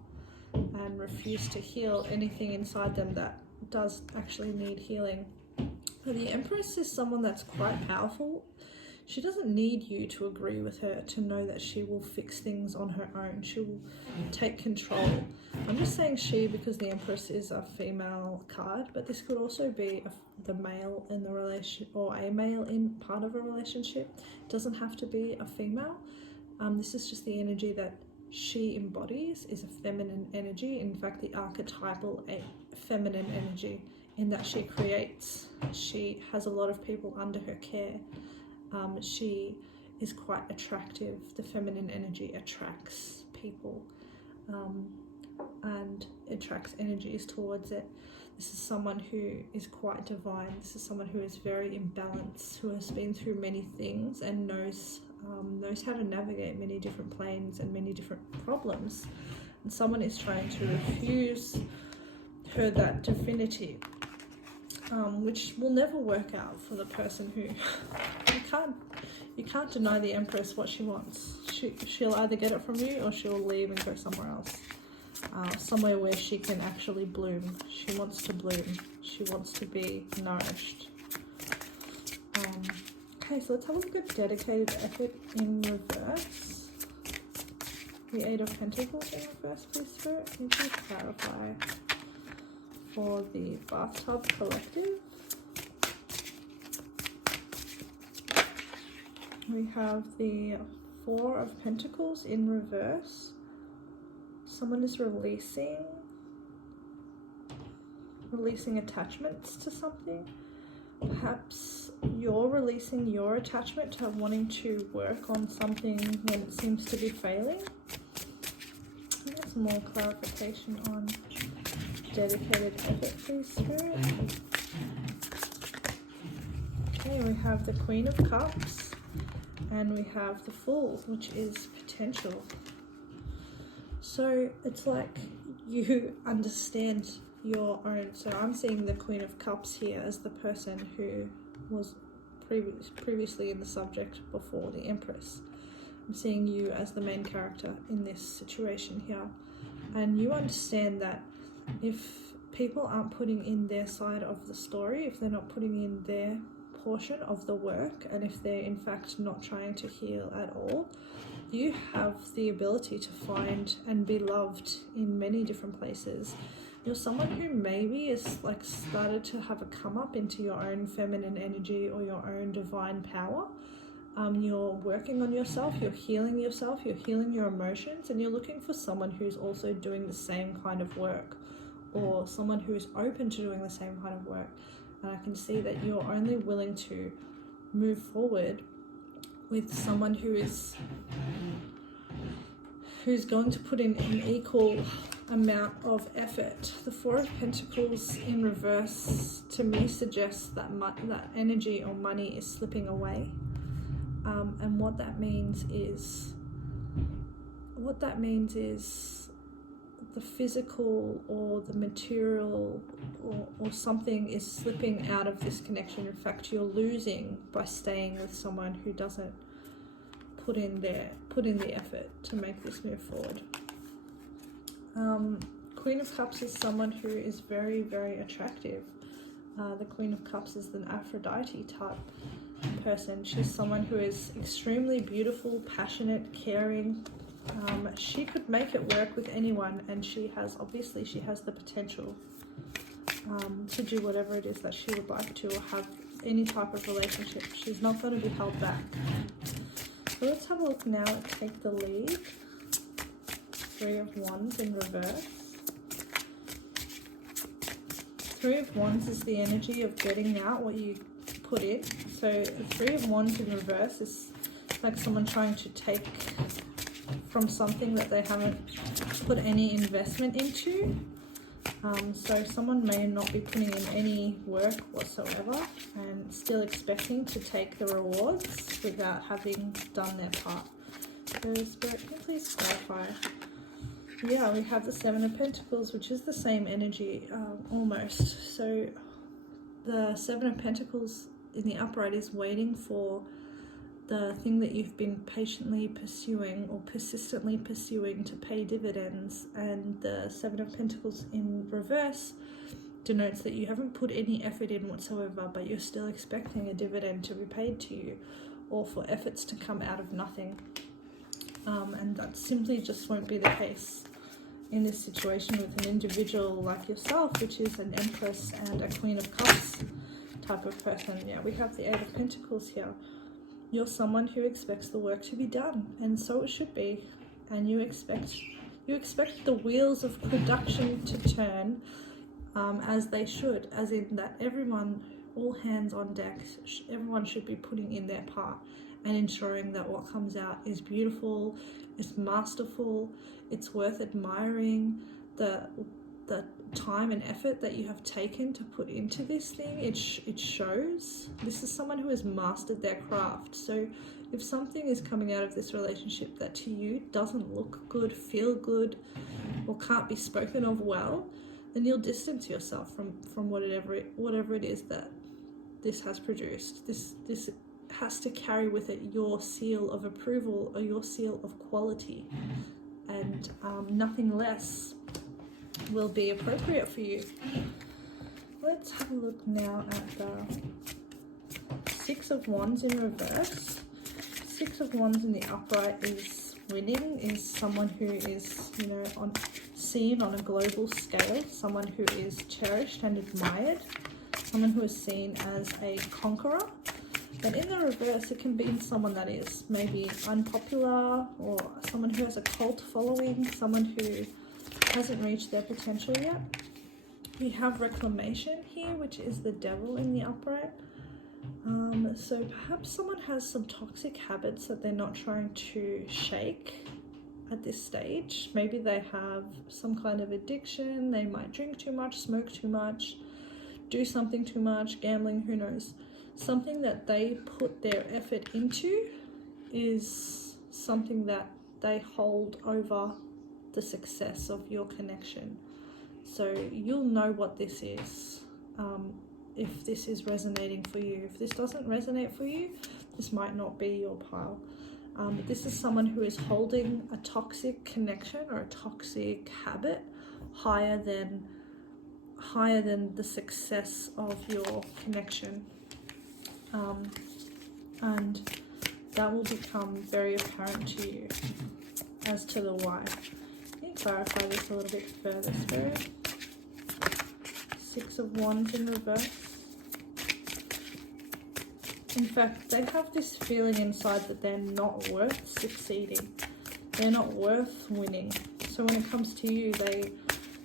and refuse to heal anything inside them that does actually need healing. The Empress is someone that's quite powerful. She doesn't need you to agree with her to know that she will fix things on her own. She will take control. I'm just saying she because the Empress is a female card, but this could also be the male in the relation, or a male in part of a relationship. It doesn't have to be a female. This is just the energy that she embodies, is a feminine energy. In fact, the archetypal feminine energy, in that she creates. She has a lot of people under her care. She is quite attractive. The feminine energy attracts people and attracts energies towards it. This is someone who is quite divine. This is someone who is very in balance, who has been through many things and knows how to navigate many different planes and many different problems. And someone is trying to refuse her that divinity, which will never work out for the person who you can't deny the Empress what she wants. She'll either get it from you or she'll leave and go somewhere else, somewhere where she can actually bloom. She wants to bloom. She wants to be nourished. Okay, so let's have a look at dedicated effort in reverse. The Eight of Pentacles in reverse, please, Spirit. Can you please clarify for the Bathtub Collective? We have the Four of Pentacles in reverse. Someone is releasing attachments to something. Perhaps you're releasing your attachment to wanting to work on something when it seems to be failing. There's more clarification on dedicated effort, please, Spirit. Okay, we have the Queen of Cups and we have the Fool, which is potential. So it's like you understand your own. So I'm seeing the Queen of Cups here as the person who was previously in the subject before the Empress. I'm seeing you as the main character in this situation here, and you understand that if people aren't putting in their side of the story, if they're not putting in their portion of the work, and if they're in fact not trying to heal at all, you have the ability to find and be loved in many different places. You're someone who maybe is like started to have a come up into your own feminine energy or your own divine power. You're working on yourself, you're healing your emotions, and you're looking for someone who's also doing the same kind of work, or someone who is open to doing the same kind of work. And I can see that you're only willing to move forward with someone who's going to put in an equal amount of effort. The Four of Pentacles in reverse to me suggests that that energy or money is slipping away. And what that means is the physical or the material or something is slipping out of this connection. In fact, you're losing by staying with someone who doesn't put in the effort to make this move forward. Queen of Cups is someone who is very, very attractive. The Queen of Cups is an Aphrodite type person. She's someone who is extremely beautiful, passionate, caring. She could make it work with anyone, and she has the potential to do whatever it is that she would like to, or have any type of relationship. She's not going to be held back. So let's have a look now at Take the Lead. Three of Wands in reverse. Three of Wands is the energy of getting out what you put in. So the Three of Wands in reverse is like someone trying to take from something that they haven't put any investment into. So someone may not be putting in any work whatsoever and still expecting to take the rewards without having done their part. So Spirit, can you please clarify? Yeah, we have the Seven of Pentacles, which is the same energy almost. So the Seven of Pentacles in the upright is waiting for the thing that you've been patiently pursuing or persistently pursuing to pay dividends, and the Seven of Pentacles in reverse denotes that you haven't put any effort in whatsoever, but you're still expecting a dividend to be paid to you, or for efforts to come out of nothing. And that simply just won't be the case in this situation with an individual like yourself, which is an Empress and a Queen of Cups type of person. Yeah, we have the Eight of Pentacles here. You're someone who expects the work to be done, and so it should be. And you expect the wheels of production to turn as they should, as in that everyone, all hands on deck, everyone should be putting in their part and ensuring that what comes out is beautiful, is masterful, it's worth admiring. The time and effort that you have taken to put into this thing, it shows. This is someone who has mastered their craft. So if something is coming out of this relationship that to you doesn't look good, feel good, or can't be spoken of well, then you'll distance yourself from whatever it is that this has produced. This has to carry with it your seal of approval or your seal of quality, and nothing less will be appropriate for you. Let's have a look now at the Six of Wands in reverse. Six of Wands in the upright is winning, is someone who is, seen on a global scale, someone who is cherished and admired, someone who is seen as a conqueror. But in the reverse, it can be someone that is maybe unpopular, or someone who has a cult following, someone who hasn't reached their potential yet. We have reclamation here, which is the Devil in the upright. So perhaps someone has some toxic habits that they're not trying to shake at this stage. Maybe they have some kind of addiction. They might drink too much, smoke too much, do something too much, gambling, who knows. Something that they put their effort into is something that they hold over the success of your connection. So you'll know what this is if this is resonating for you. If this doesn't resonate for you, this might not be your pile. But this is someone who is holding a toxic connection or a toxic habit higher than higher than the success of your connection. And that will become very apparent to you as to the why. Can you clarify this a little bit further, Spirit? Six of Wands in reverse. In fact, they have this feeling inside that they're not worth succeeding. They're not worth winning. So when it comes to you,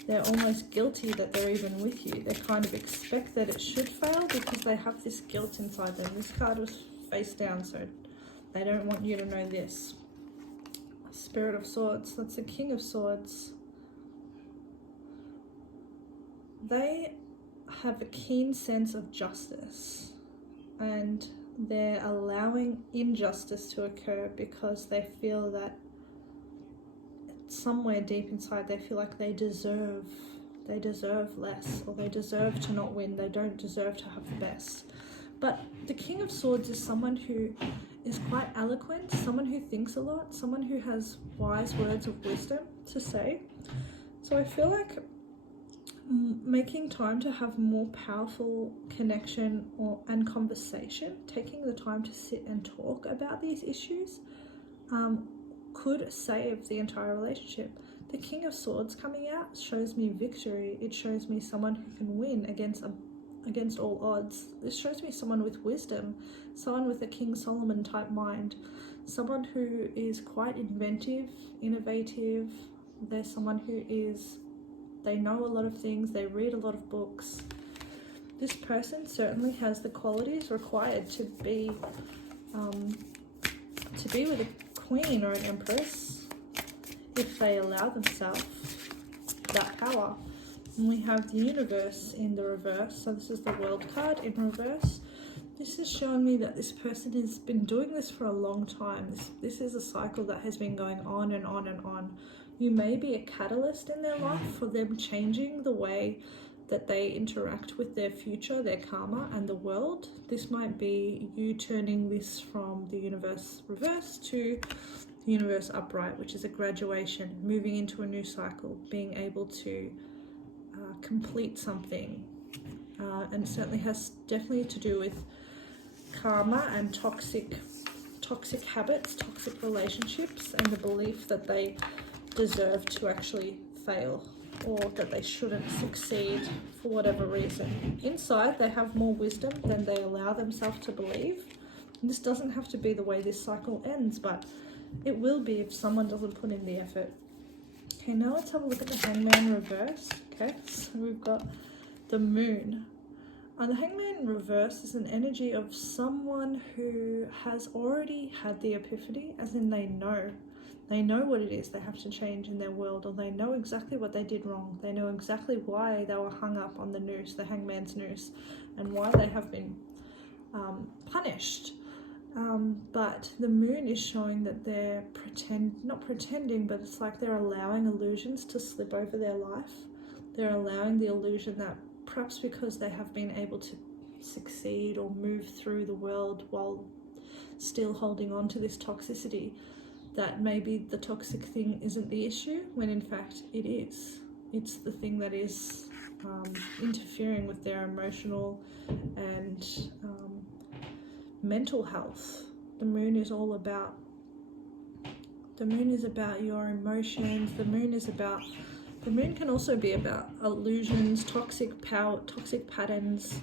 they're almost guilty that they're even with you. They kind of expect that it should fail because they have this guilt inside them. This card was face down, so they don't want you to know this. Spirit of Swords, that's the King of Swords. They have a keen sense of justice, and they're allowing injustice to occur because they feel that somewhere deep inside they feel like they deserve less, or they deserve to not win. They don't deserve to have the best. But the King of Swords is someone who is quite eloquent, someone who thinks a lot, someone who has wise words of wisdom to say. So I feel like making time to have more powerful connection and conversation, taking the time to sit and talk about these issues, could save the entire relationship. The King of Swords coming out shows me victory. It shows me someone who can win against all odds. This shows me someone with wisdom, someone with a King Solomon type mind, someone who is quite inventive, innovative. There's someone who they know a lot of things, they read a lot of books. This person certainly has the qualities required to be with a queen or an empress if they allow themselves that power. And we have the universe in the reverse, so this is the world card in reverse. This is showing me that this person has been doing this for a long time. This is a cycle that has been going on and on and on. You may be a catalyst in their life for them changing the way that they interact with their future, their karma, and the world. This might be you turning this from the universe reverse to the universe upright, which is a graduation, moving into a new cycle, being able to complete something. And it certainly has definitely to do with karma and toxic habits, toxic relationships, and the belief that they deserve to actually fail, or that they shouldn't succeed for whatever reason. Inside, they have more wisdom than they allow themselves to believe. And this doesn't have to be the way this cycle ends, but it will be if someone doesn't put in the effort. Okay, now let's have a look at the Hangman reverse. Okay, so we've got the Moon. The Hangman in reverse is an energy of someone who has already had the epiphany, as in they know what it is they have to change in their world, or they know exactly what they did wrong. They know exactly why they were hung up on the noose, the hangman's noose, and why they have been punished. But the Moon is showing that they're not pretending, but it's like they're allowing illusions to slip over their life. They're allowing the illusion that perhaps because they have been able to succeed or move through the world while still holding on to this toxicity, that maybe the toxic thing isn't the issue, when in fact it is. It's the thing that is interfering with their emotional and mental health. The Moon is all about, the Moon is about your emotions. The Moon can also be about illusions, toxic power, toxic patterns,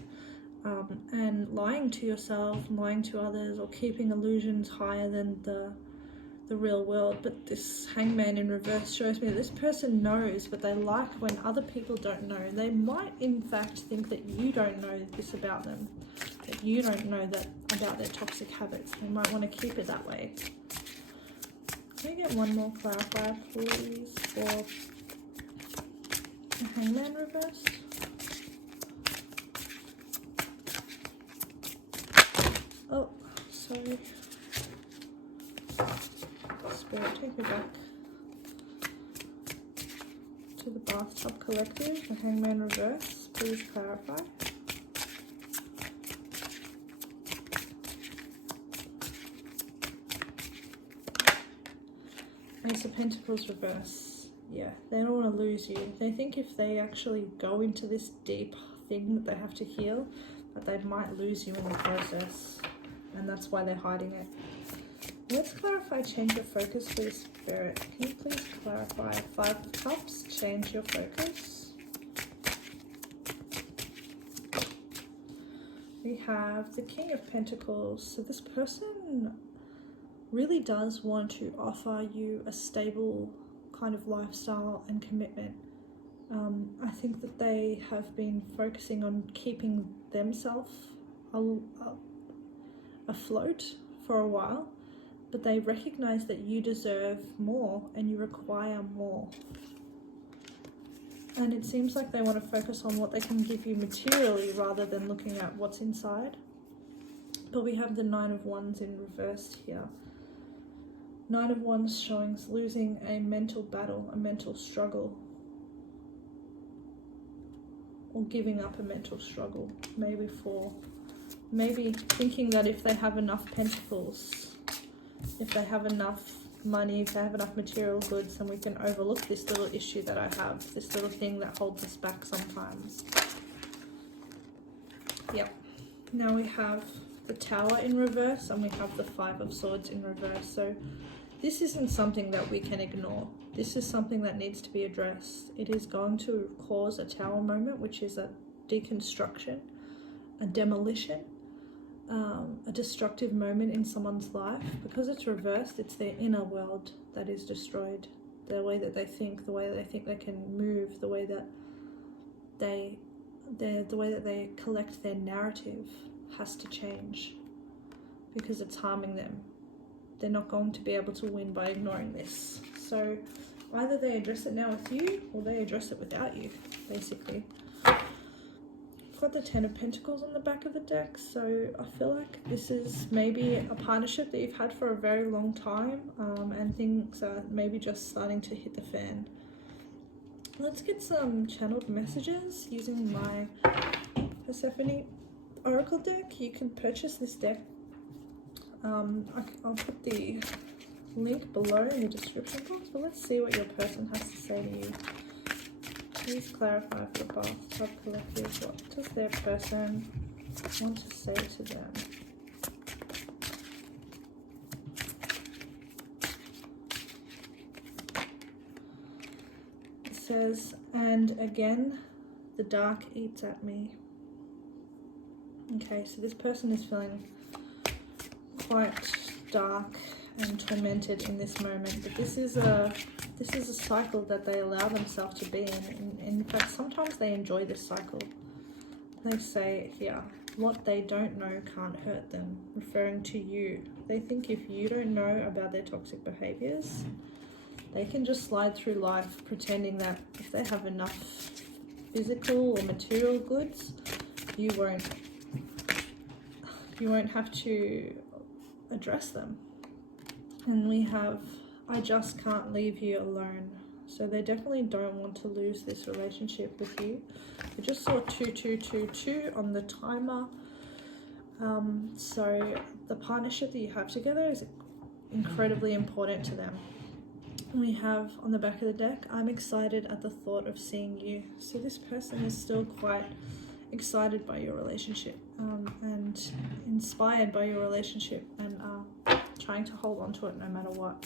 and lying to yourself, lying to others, or keeping illusions higher than the real world. But this Hangman in reverse shows me that this person knows, but they like when other people don't know. They might in fact think that you don't know this about them, that you don't know that about their toxic habits. They might want to keep it that way. Can you get one more clarifier, please, for the Hangman reverse? Oh, sorry. Spirit, take me back to the Bathtub Collective, the Hangman reverse. Please clarify. Ace of Pentacles reverse. Yeah, they don't want to lose you. They think if they actually go into this deep thing that they have to heal, that they might lose you in the process, and that's why they're hiding it. Let's clarify, change your focus for the spirit. Can you please clarify? 5 of Cups, change your focus. We have the King of Pentacles. So this person really does want to offer you a stable kind of lifestyle and commitment. I think that they have been focusing on keeping themselves afloat for a while, but they recognize that you deserve more and you require more. And it seems like they want to focus on what they can give you materially rather than looking at what's inside. But we have the 9 of Wands in reverse here. 9 of Wands showing losing a mental battle, a mental struggle, or giving up a mental struggle, maybe thinking that if they have enough pentacles, if they have enough money, if they have enough material goods, then we can overlook this little issue that I have, this little thing that holds us back sometimes. Yep. Now we have the Tower in reverse and we have the 5 of Swords in reverse. So this isn't something that we can ignore. This is something that needs to be addressed. It is going to cause a Tower moment, which is a deconstruction, a demolition, a destructive moment in someone's life. Because it's reversed, it's their inner world that is destroyed. The way that they think, the way that they think they can move, the way that they collect their narrative has to change because it's harming them. They're not going to be able to win by ignoring this. So either they address it now with you or they address it without you, basically. Got the 10 of Pentacles on the back of the deck, so I feel like this is maybe a partnership that you've had for a very long time, and things are maybe just starting to hit the fan. Let's get some channeled messages using my Persephone Oracle deck. You can purchase this deck. I'll put the link below in the description box, but let's see what your person has to say to you. Please clarify for the Bathtub Collective, what does their person want to say to them? It says, and again, the dark eats at me. Okay, so this person is feeling quite dark and tormented in this moment, but this is a cycle that they allow themselves to be in. In fact, sometimes they enjoy this cycle. They say here, what they don't know can't hurt them, referring to you. They think if you don't know about their toxic behaviors, they can just slide through life pretending that if they have enough physical or material goods, you won't have to address them. And we have, I just can't leave you alone. So they definitely don't want to lose this relationship with you. We just saw 2222 on the timer. So the partnership that you have together is incredibly important to them. We have on the back of the deck, I'm excited at the thought of seeing you. So this person is still quite excited by your relationship, and inspired by your relationship, and trying to hold on to it no matter what.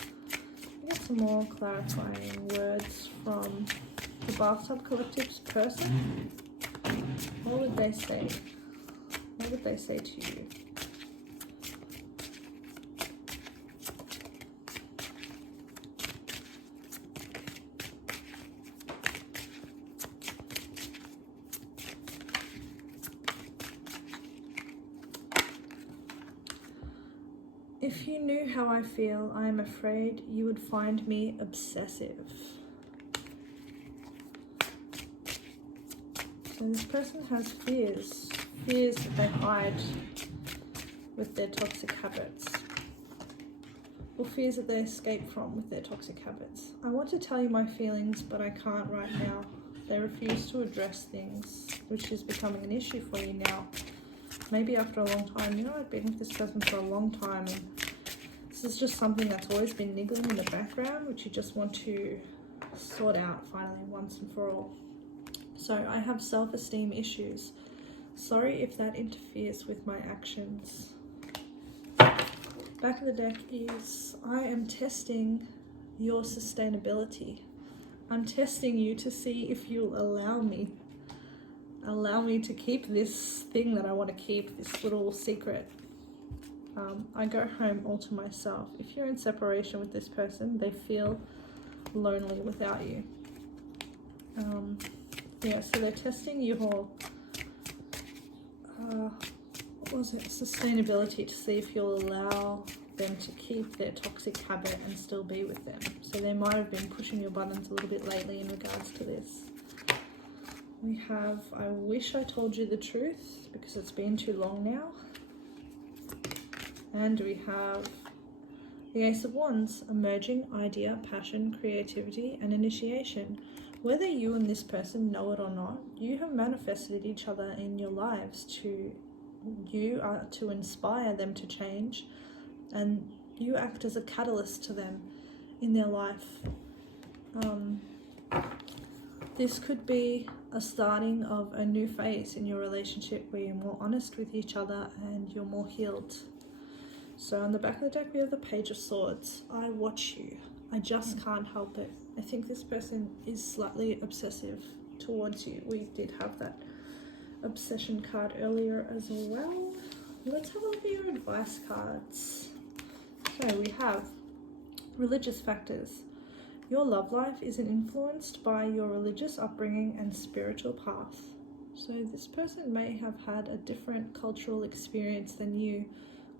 We get some more clarifying words from the Bathtub Collective's person. What would they say? What would they say to you? If you knew how I feel, I am afraid you would find me obsessive. So this person has fears that they hide with their toxic habits, or fears that they escape from with their toxic habits. I want to tell you my feelings, but I can't right now. They refuse to address things, which is becoming an issue for you now. Maybe after a long time. You know, I've been with this person for a long time, and this is just something that's always been niggling in the background, which you just want to sort out finally once and for all. So I have self-esteem issues. Sorry if that interferes with my actions. Back of the deck is, I am testing your sustainability. I'm testing you to see if you'll allow me to keep this thing that I want to keep, this little secret. I go home all to myself. If you're in separation with this person, they feel lonely without you. Yeah, so they're testing your sustainability to see if you'll allow them to keep their toxic habit and still be with them. So they might have been pushing your buttons a little bit lately in regards to this. We have, I wish I told you the truth because it's been too long now. And we have the Ace of Wands, emerging idea, passion, creativity, and initiation. Whether you and this person know it or not, you have manifested each other in your lives to inspire them to change, and you act as a catalyst to them in their life. This could be a starting of a new phase in your relationship where you're more honest with each other and you're more healed. So on the back of the deck we have the Page of Swords. I watch you. I just can't help it. I think this person is slightly obsessive towards you. We did have that obsession card earlier as well. Let's have a look at your advice cards. So we have religious factors. Your love life isn't influenced by your religious upbringing and spiritual path. So this person may have had a different cultural experience than you,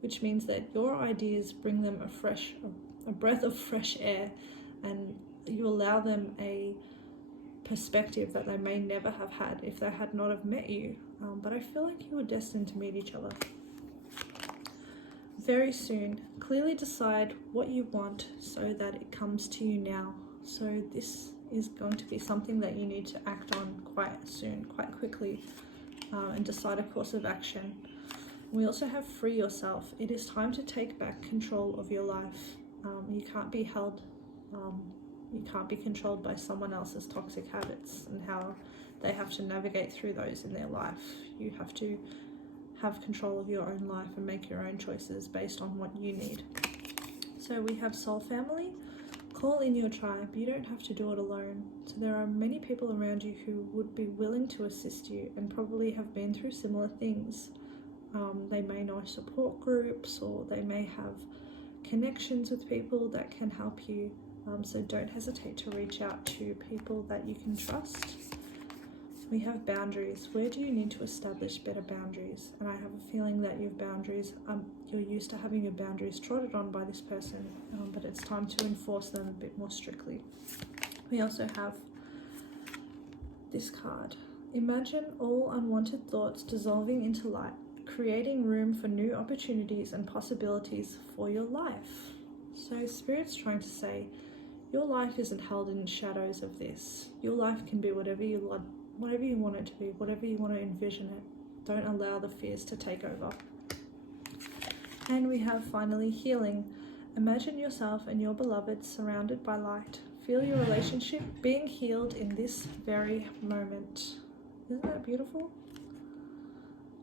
which means that your ideas bring them a breath of fresh air, and you allow them a perspective that they may never have had if they had not have met you. But I feel like you were destined to meet each other very soon. Clearly decide what you want so that it comes to you now. So this is going to be something that you need to act on quite soon, quite quickly, and decide a course of action. We also have free yourself. It is time to take back control of your life. You can't be held, you can't be controlled by someone else's toxic habits and how they have to navigate through those in their life. You have to have control of your own life and make your own choices based on what you need. So we have soul family. Call in your tribe. You don't have to do it alone. So there are many people around you who would be willing to assist you and probably have been through similar things. They may know support groups, or they may have connections with people that can help you. So don't hesitate to reach out to people that you can trust. We have boundaries. Where do you need to establish better boundaries? And I have a feeling that your boundaries, you're used to having your boundaries trotted on by this person, but it's time to enforce them a bit more strictly. We also have this card. Imagine all unwanted thoughts dissolving into light, creating room for new opportunities and possibilities for your life. So Spirit's trying to say, your life isn't held in shadows of this. Your life can be whatever you want it to be, whatever you want to envision it. Don't allow the fears to take over. And we have finally healing. Imagine yourself and your beloved surrounded by light. Feel your relationship being healed in this very moment. Isn't that beautiful?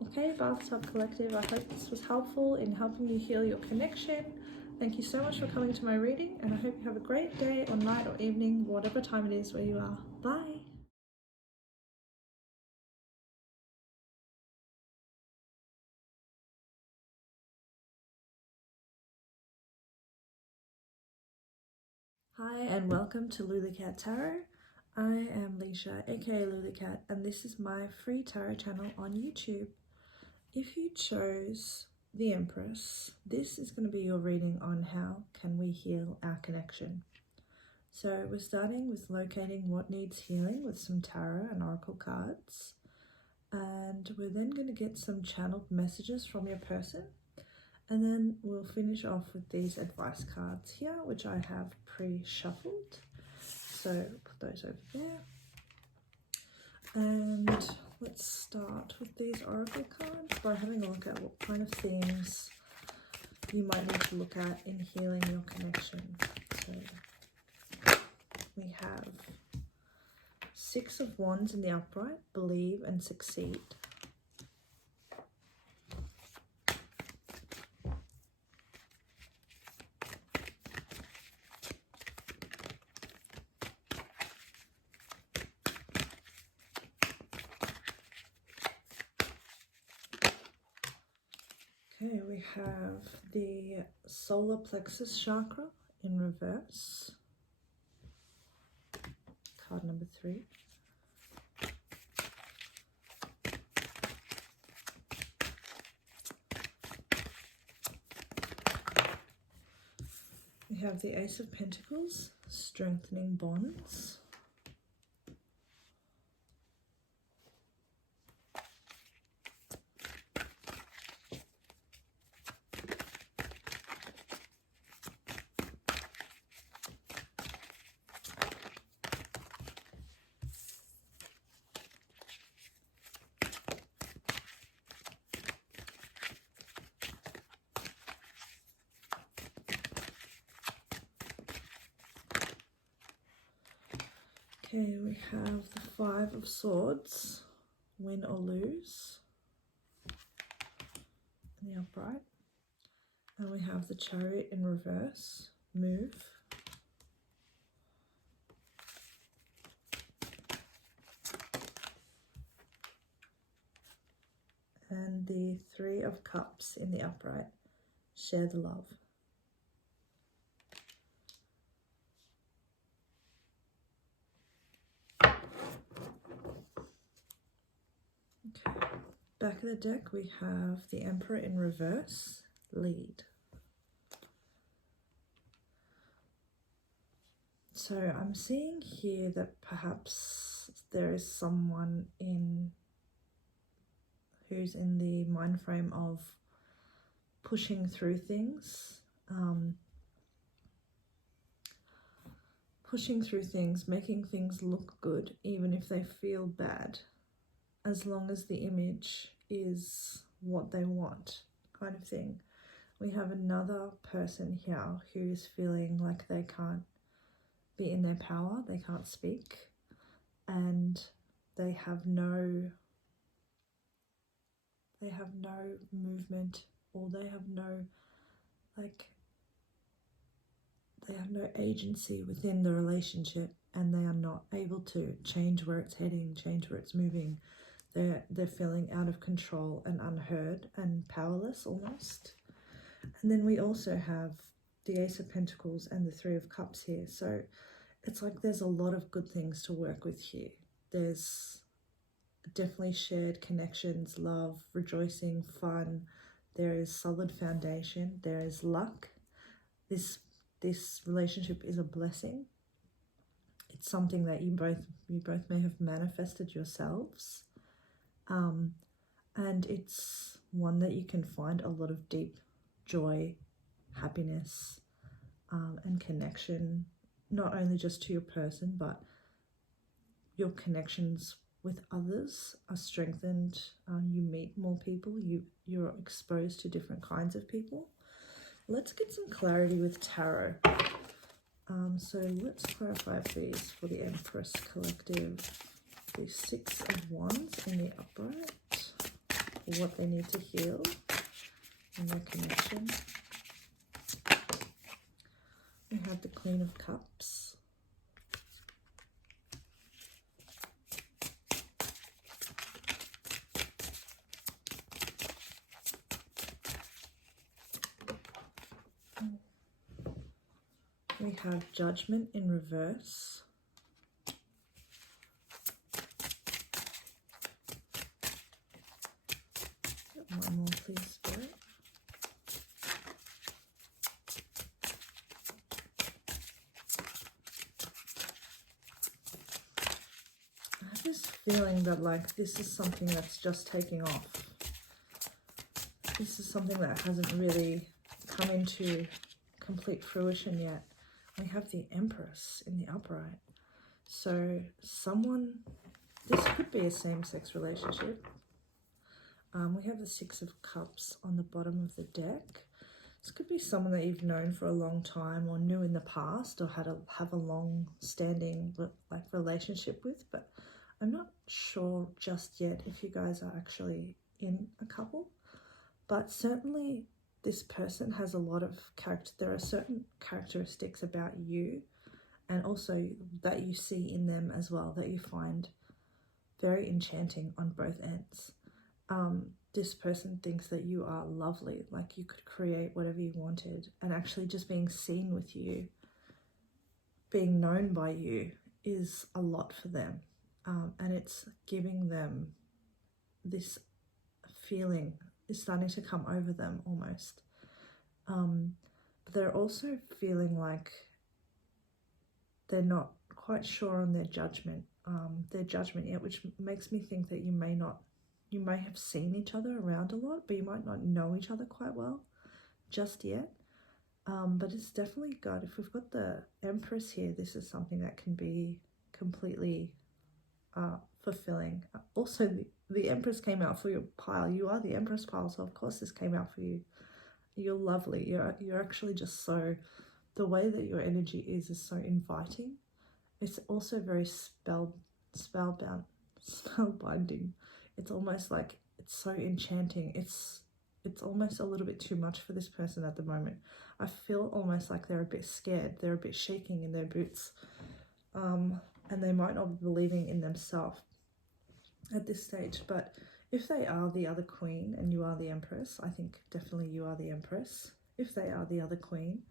Okay, Bathtub Collective, I hope this was helpful in helping you heal your connection. Thank you so much for coming to my reading, and I hope you have a great day or night or evening, whatever time it is where you are. Bye! Hi and welcome to lulicat.tarot. I am Leisha, aka Lulicat, and this is my free tarot channel on YouTube. If you chose the Empress, this is going to be your reading on how can we heal our connection. So we're starting with locating what needs healing with some tarot and oracle cards, and we're then going to get some channeled messages from your person, and then we'll finish off with these advice cards here, which I have pre-shuffled. So put those over there. And let's start with these oracle cards by having a look at what kind of themes you might need to look at in healing your connection. So we have Six of Wands in the upright, believe and succeed. Okay, we have the solar plexus chakra in reverse. Card number 3. We have the Ace of Pentacles, strengthening bonds. Okay, we have the Five of Swords, win or lose, in the upright. And we have the Chariot in reverse, move. And the Three of Cups in the upright, share the love. Okay, back of the deck we have the Emperor in reverse, lead. So I'm seeing here that perhaps there is someone who's in the mind frame of pushing through things, making things look good, even if they feel bad, as long as the image is what they want, kind of thing. We have another person here who is feeling like they can't be in their power, they can't speak, and they have no movement, or they have no agency within the relationship, and they are not able to change where it's heading, change where it's moving. They're feeling out of control and unheard and powerless almost. And then we also have the Ace of Pentacles and the Three of Cups here. So it's like there's a lot of good things to work with here. There's definitely shared connections, love, rejoicing, fun. There is solid foundation. There is luck. This relationship is a blessing. It's something that you both may have manifested yourselves. And it's one that you can find a lot of deep joy, happiness, and connection, not only just to your person, but your connections with others are strengthened. You meet more people, you're exposed to different kinds of people. Let's get some clarity with tarot. So let's clarify, please, for the Empress Collective, the Six of Wands in the upright, what they need to heal in their connection. We have the Queen of Cups. We have Judgment in reverse. One more, please, Spirit. I have this feeling that like this is something that's just taking off. This is something that hasn't really come into complete fruition yet. We have the Empress in the upright. So this could be a same-sex relationship. We have the Six of Cups on the bottom of the deck. This could be someone that you've known for a long time or knew in the past or have a long-standing relationship with, but I'm not sure just yet if you guys are actually in a couple. But certainly this person has a lot of character. There are certain characteristics about you and also that you see in them as well that you find very enchanting on both ends. This person thinks that you are lovely, like you could create whatever you wanted, and actually just being seen with you, being known by you is a lot for them. And it's giving them this feeling is starting to come over them almost. But they're also feeling like they're not quite sure on their judgment yet, which makes me think that you may have seen each other around a lot, but you might not know each other quite well just yet. But it's definitely got, if we've got the Empress here, this is something that can be completely fulfilling. Also, the Empress came out for your pile. You are the Empress pile, so of course this came out for you. You're lovely. You're actually just so, the way that your energy is so inviting. It's also very spellbinding. It's almost like it's so enchanting. It's almost a little bit too much for this person at the moment. I feel almost like they're a bit scared. They're a bit shaking in their boots. And they might not be believing in themselves at this stage. But if they are the other queen and you are the Empress, I think definitely you are the Empress. If they are the other queen,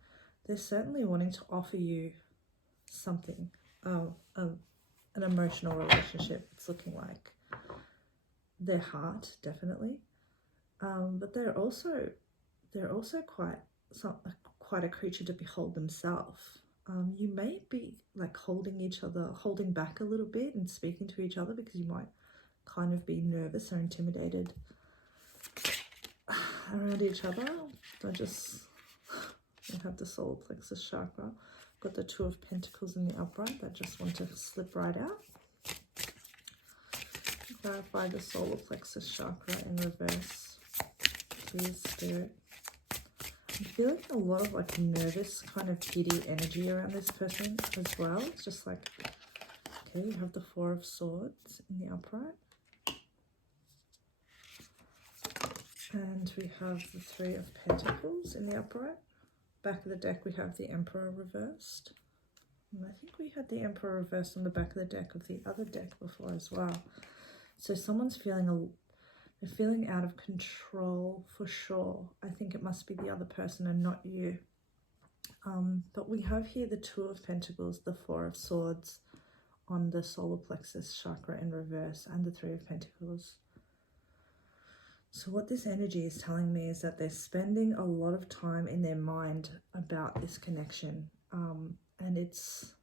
they're certainly wanting to offer you something, an emotional relationship. It's looking like their heart, definitely. But they're also quite a creature to behold themselves. You may be like holding back a little bit and speaking to each other because you might kind of be nervous or intimidated around each other. I have the solar plexus chakra. Got the Two of Pentacles in the upright that just want to slip right out. Clarify the solar plexus chakra in reverse. Please, Spirit. I'm feeling a lot of like nervous, kind of giddy energy around this person as well. It's just like, okay, you have the Four of Swords in the upright. And we have the Three of Pentacles in the upright. Back of the deck, we have the Emperor reversed. And I think we had the Emperor reversed on the back of the deck of the other deck before as well. So someone's feeling they're feeling out of control for sure. I think it must be the other person and not you. But we have here the Two of Pentacles, the Four of Swords on the solar plexus chakra in reverse, and the Three of Pentacles. So what this energy is telling me is that they're spending a lot of time in their mind about this connection. And it's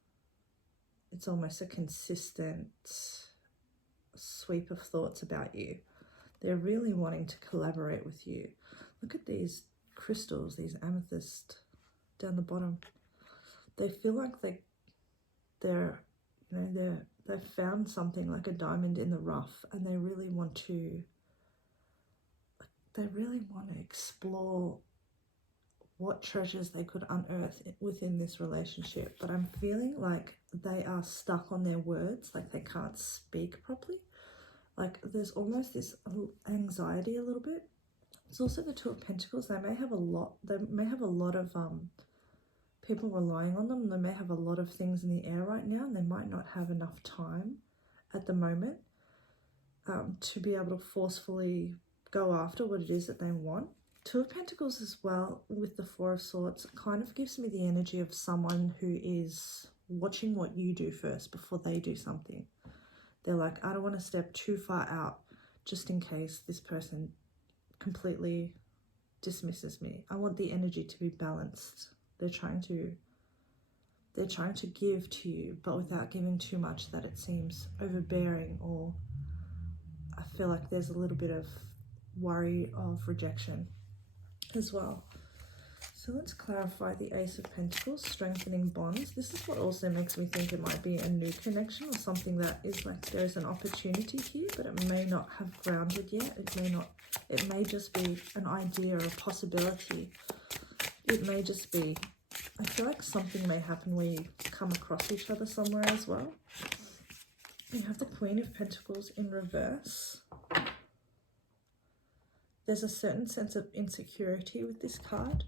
almost a consistent sweep of thoughts about you. They're really wanting to collaborate with you. Look at these crystals, these amethyst down the bottom. They feel like they've found something like a diamond in the rough, and they really want to explore what treasures they could unearth within this relationship. But I'm feeling like they are stuck on their words, like they can't speak properly. Like there's almost this anxiety a little bit. It's also the Two of Pentacles. They may have a lot of people relying on them. They may have a lot of things in the air right now, and they might not have enough time at the moment to be able to forcefully go after what it is that they want. Two of Pentacles as well with the Four of Swords kind of gives me the energy of someone who is watching what you do first before they do something. They're like, I don't want to step too far out just in case this person completely dismisses me. I want the energy to be balanced. They're trying to give to you, but without giving too much that it seems overbearing, or I feel like there's a little bit of worry of rejection as well. So let's clarify the Ace of Pentacles, strengthening bonds. This is what also makes me think it might be a new connection, or something that is like there's an opportunity here, but it may not have grounded yet. It may just be an idea or a possibility it may just be, I feel like something may happen where you come across each other somewhere as well. You have the Queen of Pentacles in reverse. There's a certain sense of insecurity with this card.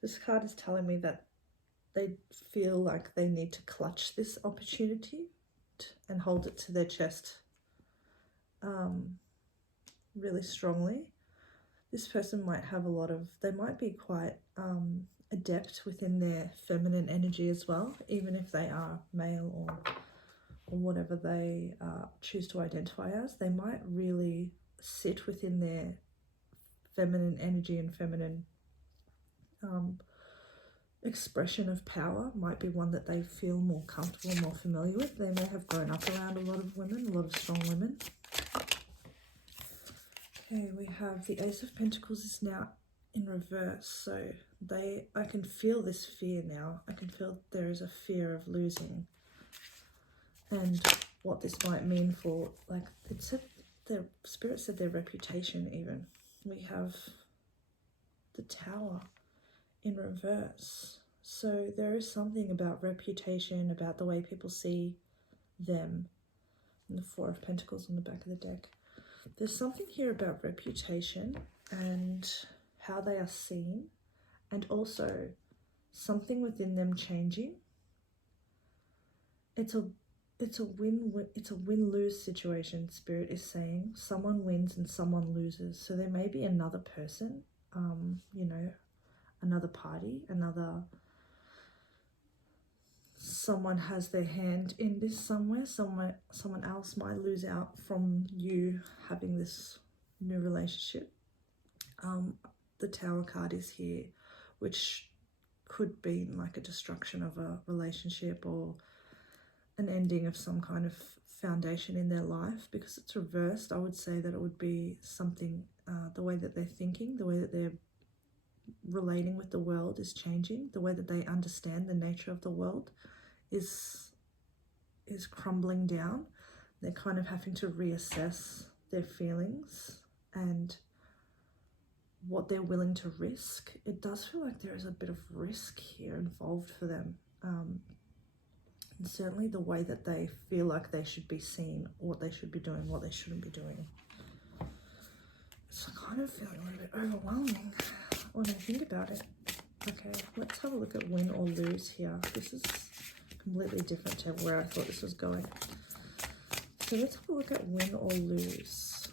This card is telling me that they feel like they need to clutch this opportunity and hold it to their chest really strongly. This person might have they might be quite adept within their feminine energy as well, even if they are male or whatever they choose to identify as. They might really sit within their feminine energy and feminine expression of power. Might be one that they feel more comfortable, more familiar with. They may have grown up around a lot of women, a lot of strong women. Okay, we have the Ace of Pentacles is now in reverse, so I can feel this fear now. I can feel there is a fear of losing, and what this might mean for, like, it said, the Spirit said their reputation even. We have the Tower in reverse. So there is something about reputation, about the way people see them. And the Four of Pentacles on the back of the deck. There's something here about reputation and how they are seen, and also something within them changing. It's a win-lose situation, Spirit is saying. Someone wins and someone loses. So there may be another person, you know, another party, someone has their hand in this somewhere. Someone else might lose out from you having this new relationship. The Tower card is here, which could be like a destruction of a relationship or an ending of some kind of foundation in their life. Because it's reversed, I would say that it would be something, the way that they're thinking, the way that they're relating with the world is changing. The way that they understand the nature of the world is crumbling down. They're kind of having to reassess their feelings and what they're willing to risk. It does feel like there is a bit of risk here involved for them. And certainly the way that they feel like they should be seen, what they should be doing, what they shouldn't be doing. It's kind of feeling a little bit overwhelming when I think about it. Okay, let's have a look at win or lose here. This is completely different to where I thought this was going. So let's have a look at win or lose.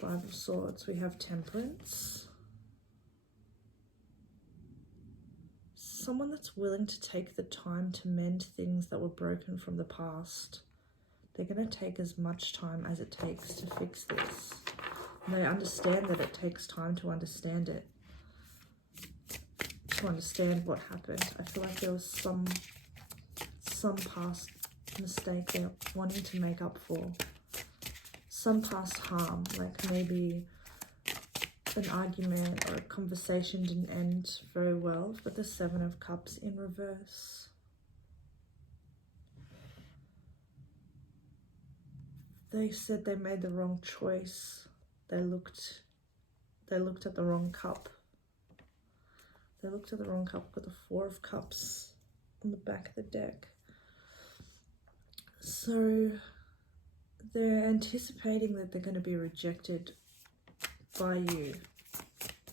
Five of Swords. We have Temperance. Someone that's willing to take the time to mend things that were broken from the past. They're going to take as much time as it takes to fix this. And they understand that it takes time to understand it. To understand what happened. I feel like there was some past mistake they're wanting to make up for. Some past harm, like maybe an argument or a conversation didn't end very well, but the Seven of Cups in reverse. They said they made the wrong choice. They looked at the wrong cup. They looked at the wrong cup. Got the Four of Cups on the back of the deck. So they're anticipating that they're going to be rejected by you.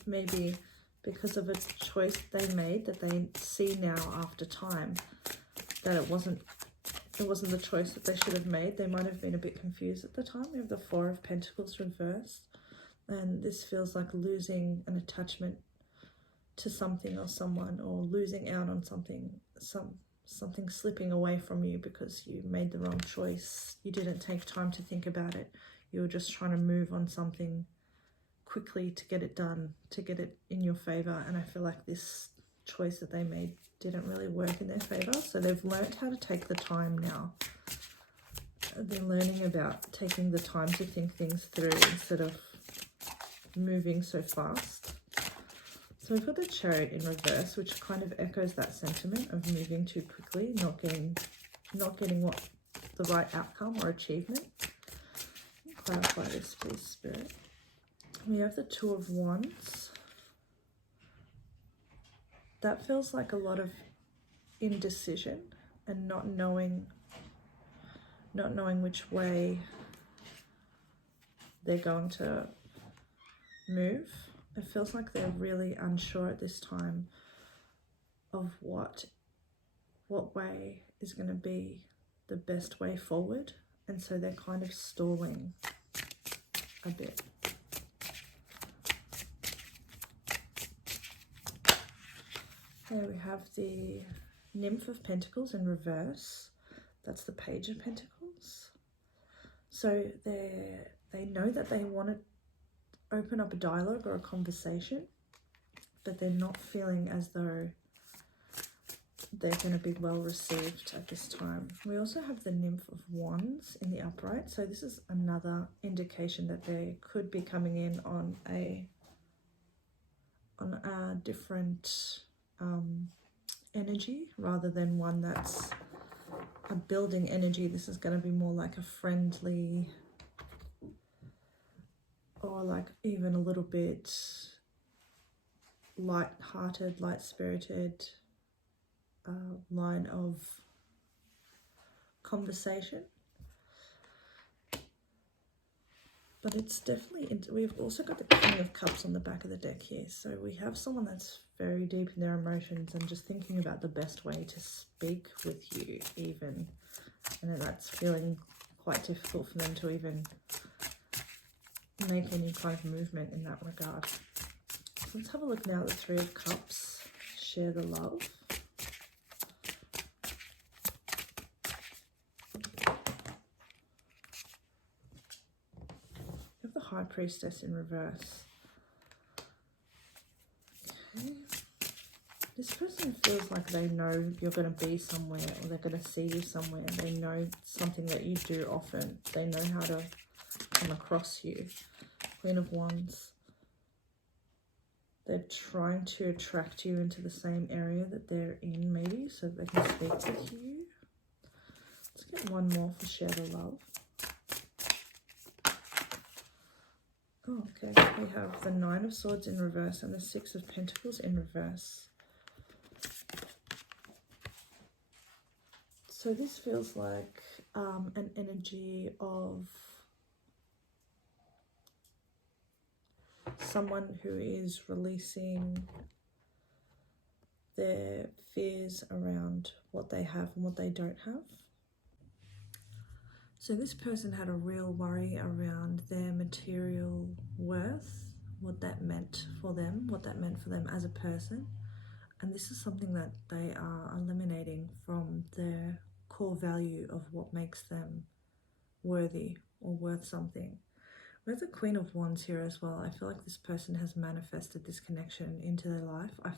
Maybe because of a choice they made that they see now after time that it wasn't the choice that they should have made. They might have been a bit confused at the time. We have the Four of Pentacles reversed. And this feels like losing an attachment to something or someone, or losing out on something, something slipping away from you because you made the wrong choice. You didn't take time to think about it. You were just trying to move on something quickly to get it done, to get it in your favor. And I feel like this choice that they made didn't really work in their favor. So they've learned how to take the time now. They're learning about taking the time to think things through instead of moving so fast. So we've got the Chariot in reverse, which kind of echoes that sentiment of moving too quickly, not getting what the right outcome or achievement. Clarify this, please, Spirit. We have the Two of Wands. that feels like a lot of indecision and not knowing which way they're going to move. It feels like they're really unsure at this time of what way is going to be the best way forward, and so they're kind of stalling a bit. There we have the Nymph of Pentacles in reverse. That's the Page of Pentacles. So they know that they want to open up a dialogue or a conversation, but they're not feeling as though they're going to be well received at this time. We also have the Nymph of Wands in the upright. So this is another indication that they could be coming in on a different energy rather than one that's a building energy. This is going to be more like a friendly, or like even a little bit light-hearted, light-spirited line of conversation. But it's definitely, we've also got the King of Cups on the back of the deck here. So we have someone that's very deep in their emotions and just thinking about the best way to speak with you even. And that's feeling quite difficult for them to even make any kind of movement in that regard. So let's have a look now at the Three of Cups. Share the love. High Priestess in reverse. Okay. This person feels like they know you're going to be somewhere, or they're going to see you somewhere. They know something that you do often. They know how to come across you. Queen of Wands. They're trying to attract you into the same area that they're in, maybe, so that they can speak with you. Let's get one more for Share the Love. Oh, okay, we have the Nine of Swords in reverse and the Six of Pentacles in reverse. So this feels like an energy of someone who is releasing their fears around what they have and what they don't have. So this person had a real worry around their material worth, what that meant for them, as a person. And this is something that they are eliminating from their core value of what makes them worthy or worth something. We have the Queen of Wands here as well. I feel like this person has manifested this connection into their life. I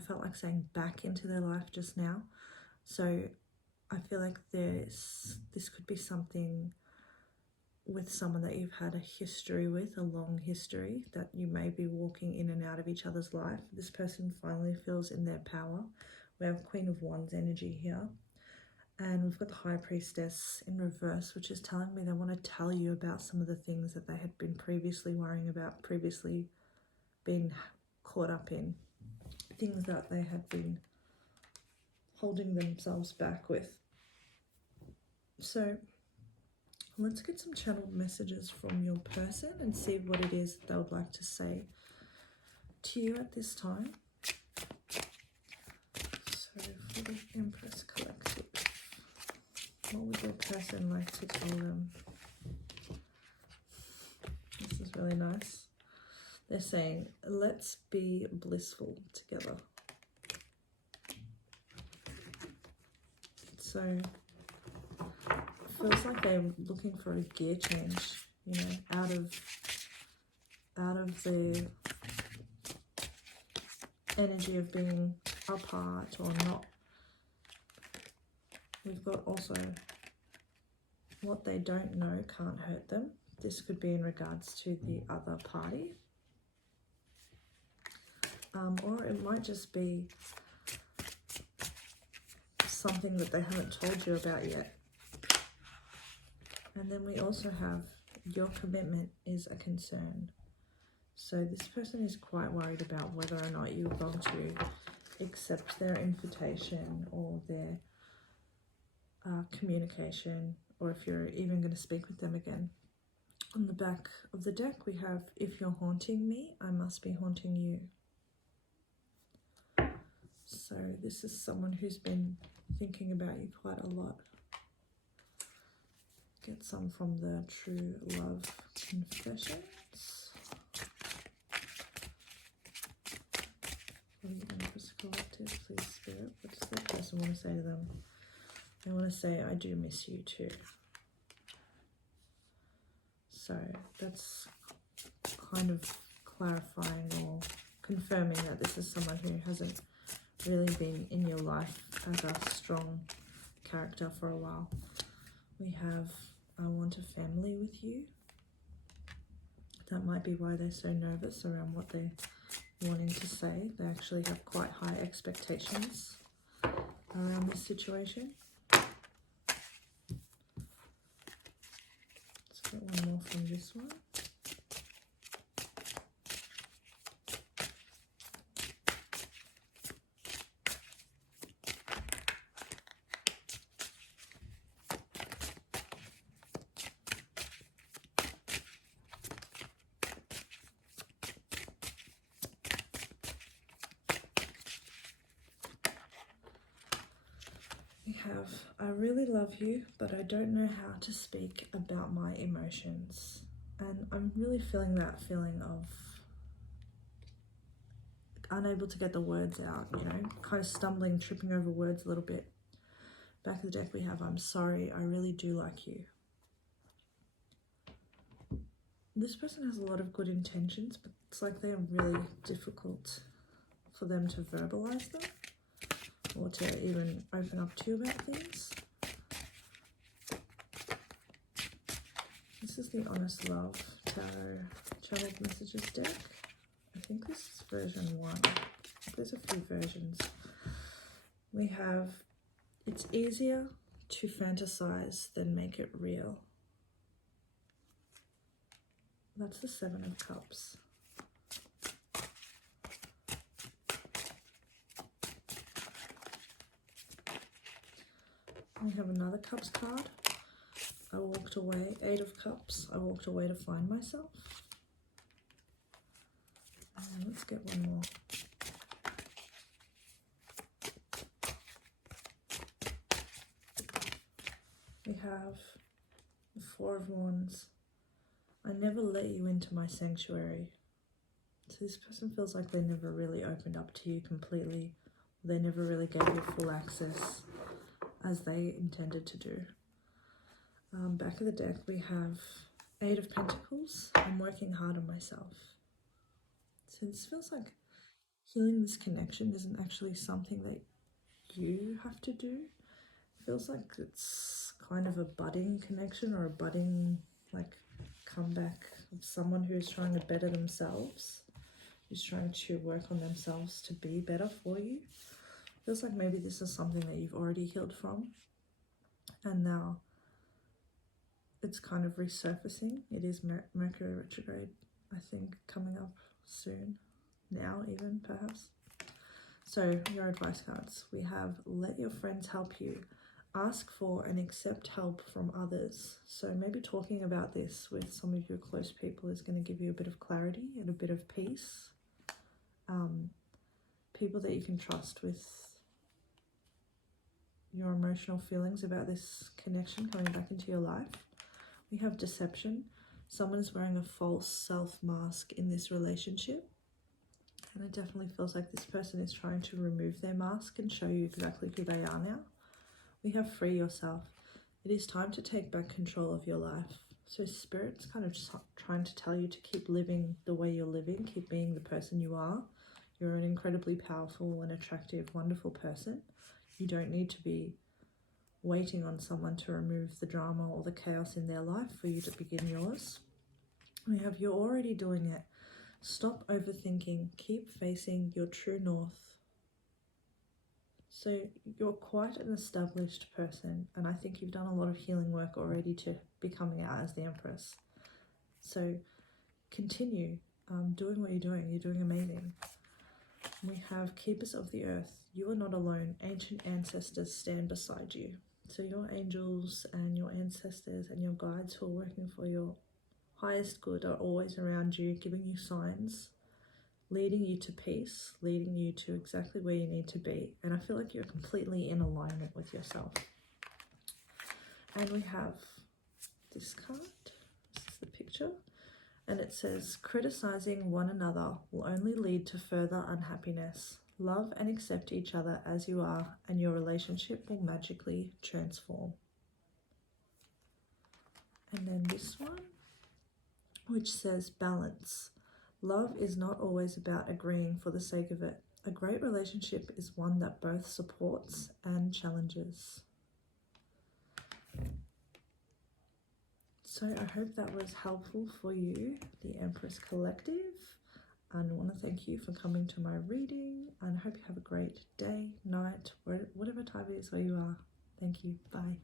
felt like saying back into their life just now. So I feel like this could be something with someone that you've had a history with, a long history, that you may be walking in and out of each other's life. This person finally feels in their power. We have Queen of Wands energy here. And we've got the High Priestess in reverse, which is telling me they want to tell you about some of the things that they had been previously worrying about, previously been caught up in, things that they had been holding themselves back with. So let's get some channeled messages from your person and see what it is they would like to say to you at this time. So for the Empress Collective, what would your person like to tell them? This is really nice. They're saying, let's be blissful together. So it feels like they're looking for a gear change, you know, out of the energy of being apart or not. We've got also what they don't know can't hurt them. This could be in regards to the other party. Or it might just be something that they haven't told you about yet. And then we also have your commitment is a concern. So this person is quite worried about whether or not you're going to accept their invitation or their communication, or if you're even going to speak with them again. On the back of the deck we have, if you're haunting me, I must be haunting you. So this is someone who's been thinking about you quite a lot. Get some from the True Love Confessions. Empress Collective, please Spirit. What does that person want to say to them? They want to say, I do miss you too. So that's kind of clarifying or confirming that this is someone who hasn't really been in your life as a strong character for a while. We have, I want a family with you. That might be why they're so nervous around what they're wanting to say. They actually have quite high expectations around this situation. Let's get one more from this one. We have, I really love you, but I don't know how to speak about my emotions. And I'm really feeling that feeling of unable to get the words out, you know, kind of stumbling, tripping over words a little bit. Back of the deck we have, I'm sorry, I really do like you. This person has a lot of good intentions, but it's like they're really difficult for them to verbalize them, or to even open up to you about things. This is the Honest Love Tarot Channeled Messages deck. I think this is version 1. There's a few versions. We have, it's easier to fantasize than make it real. That's the 7 of Cups. We have another Cups card. I walked away. 8 of Cups. I walked away to find myself. And let's get one more. We have the 4 of Wands. I never let you into my sanctuary. So this person feels like they never really opened up to you completely. They never really gave you full access as they intended to do. Back of the deck we have 8 of Pentacles. I'm working hard on myself. So this feels like healing this connection isn't actually something that you have to do. It feels like it's kind of a budding connection, or a budding like comeback of someone who's trying to better themselves, who's trying to work on themselves to be better for you. It feels like maybe this is something that you've already healed from, and now it's kind of resurfacing. It is Mercury retrograde, I think, coming up soon, now even perhaps. So your advice cards, we have let your friends help you, ask for and accept help from others. So maybe talking about this with some of your close people is going to give you a bit of clarity and a bit of peace. People that you can trust with your emotional feelings about this connection coming back into your life. We have deception. Someone is wearing a false self mask in this relationship. And it definitely feels like this person is trying to remove their mask and show you exactly who they are now. We have free yourself. It is time to take back control of your life. So Spirit's kind of just trying to tell you to keep living the way you're living, keep being the person you are. You're an incredibly powerful and attractive, wonderful person. You don't need to be waiting on someone to remove the drama or the chaos in their life for you to begin yours. We have, you're already doing it. Stop overthinking. Keep facing your true north. So you're quite an established person, and I think you've done a lot of healing work already to be coming out as the Empress. So continue doing what you're doing. You're doing amazing. We have keepers of the earth. You are not alone. Ancient ancestors stand beside you. So your angels and your ancestors and your guides who are working for your highest good are always around you, giving you signs, leading you to peace, leading you to exactly where you need to be. And I feel like you're completely in alignment with yourself. And we have this card. This is the picture. And it says, criticizing one another will only lead to further unhappiness. Love and accept each other as you are, and your relationship will magically transform. And then this one, which says balance. Love is not always about agreeing for the sake of it. A great relationship is one that both supports and challenges. So I hope that was helpful for you, the Empress Collective. And I want to thank you for coming to my reading, and I hope you have a great day, night, whatever time it is where you are. Thank you. Bye.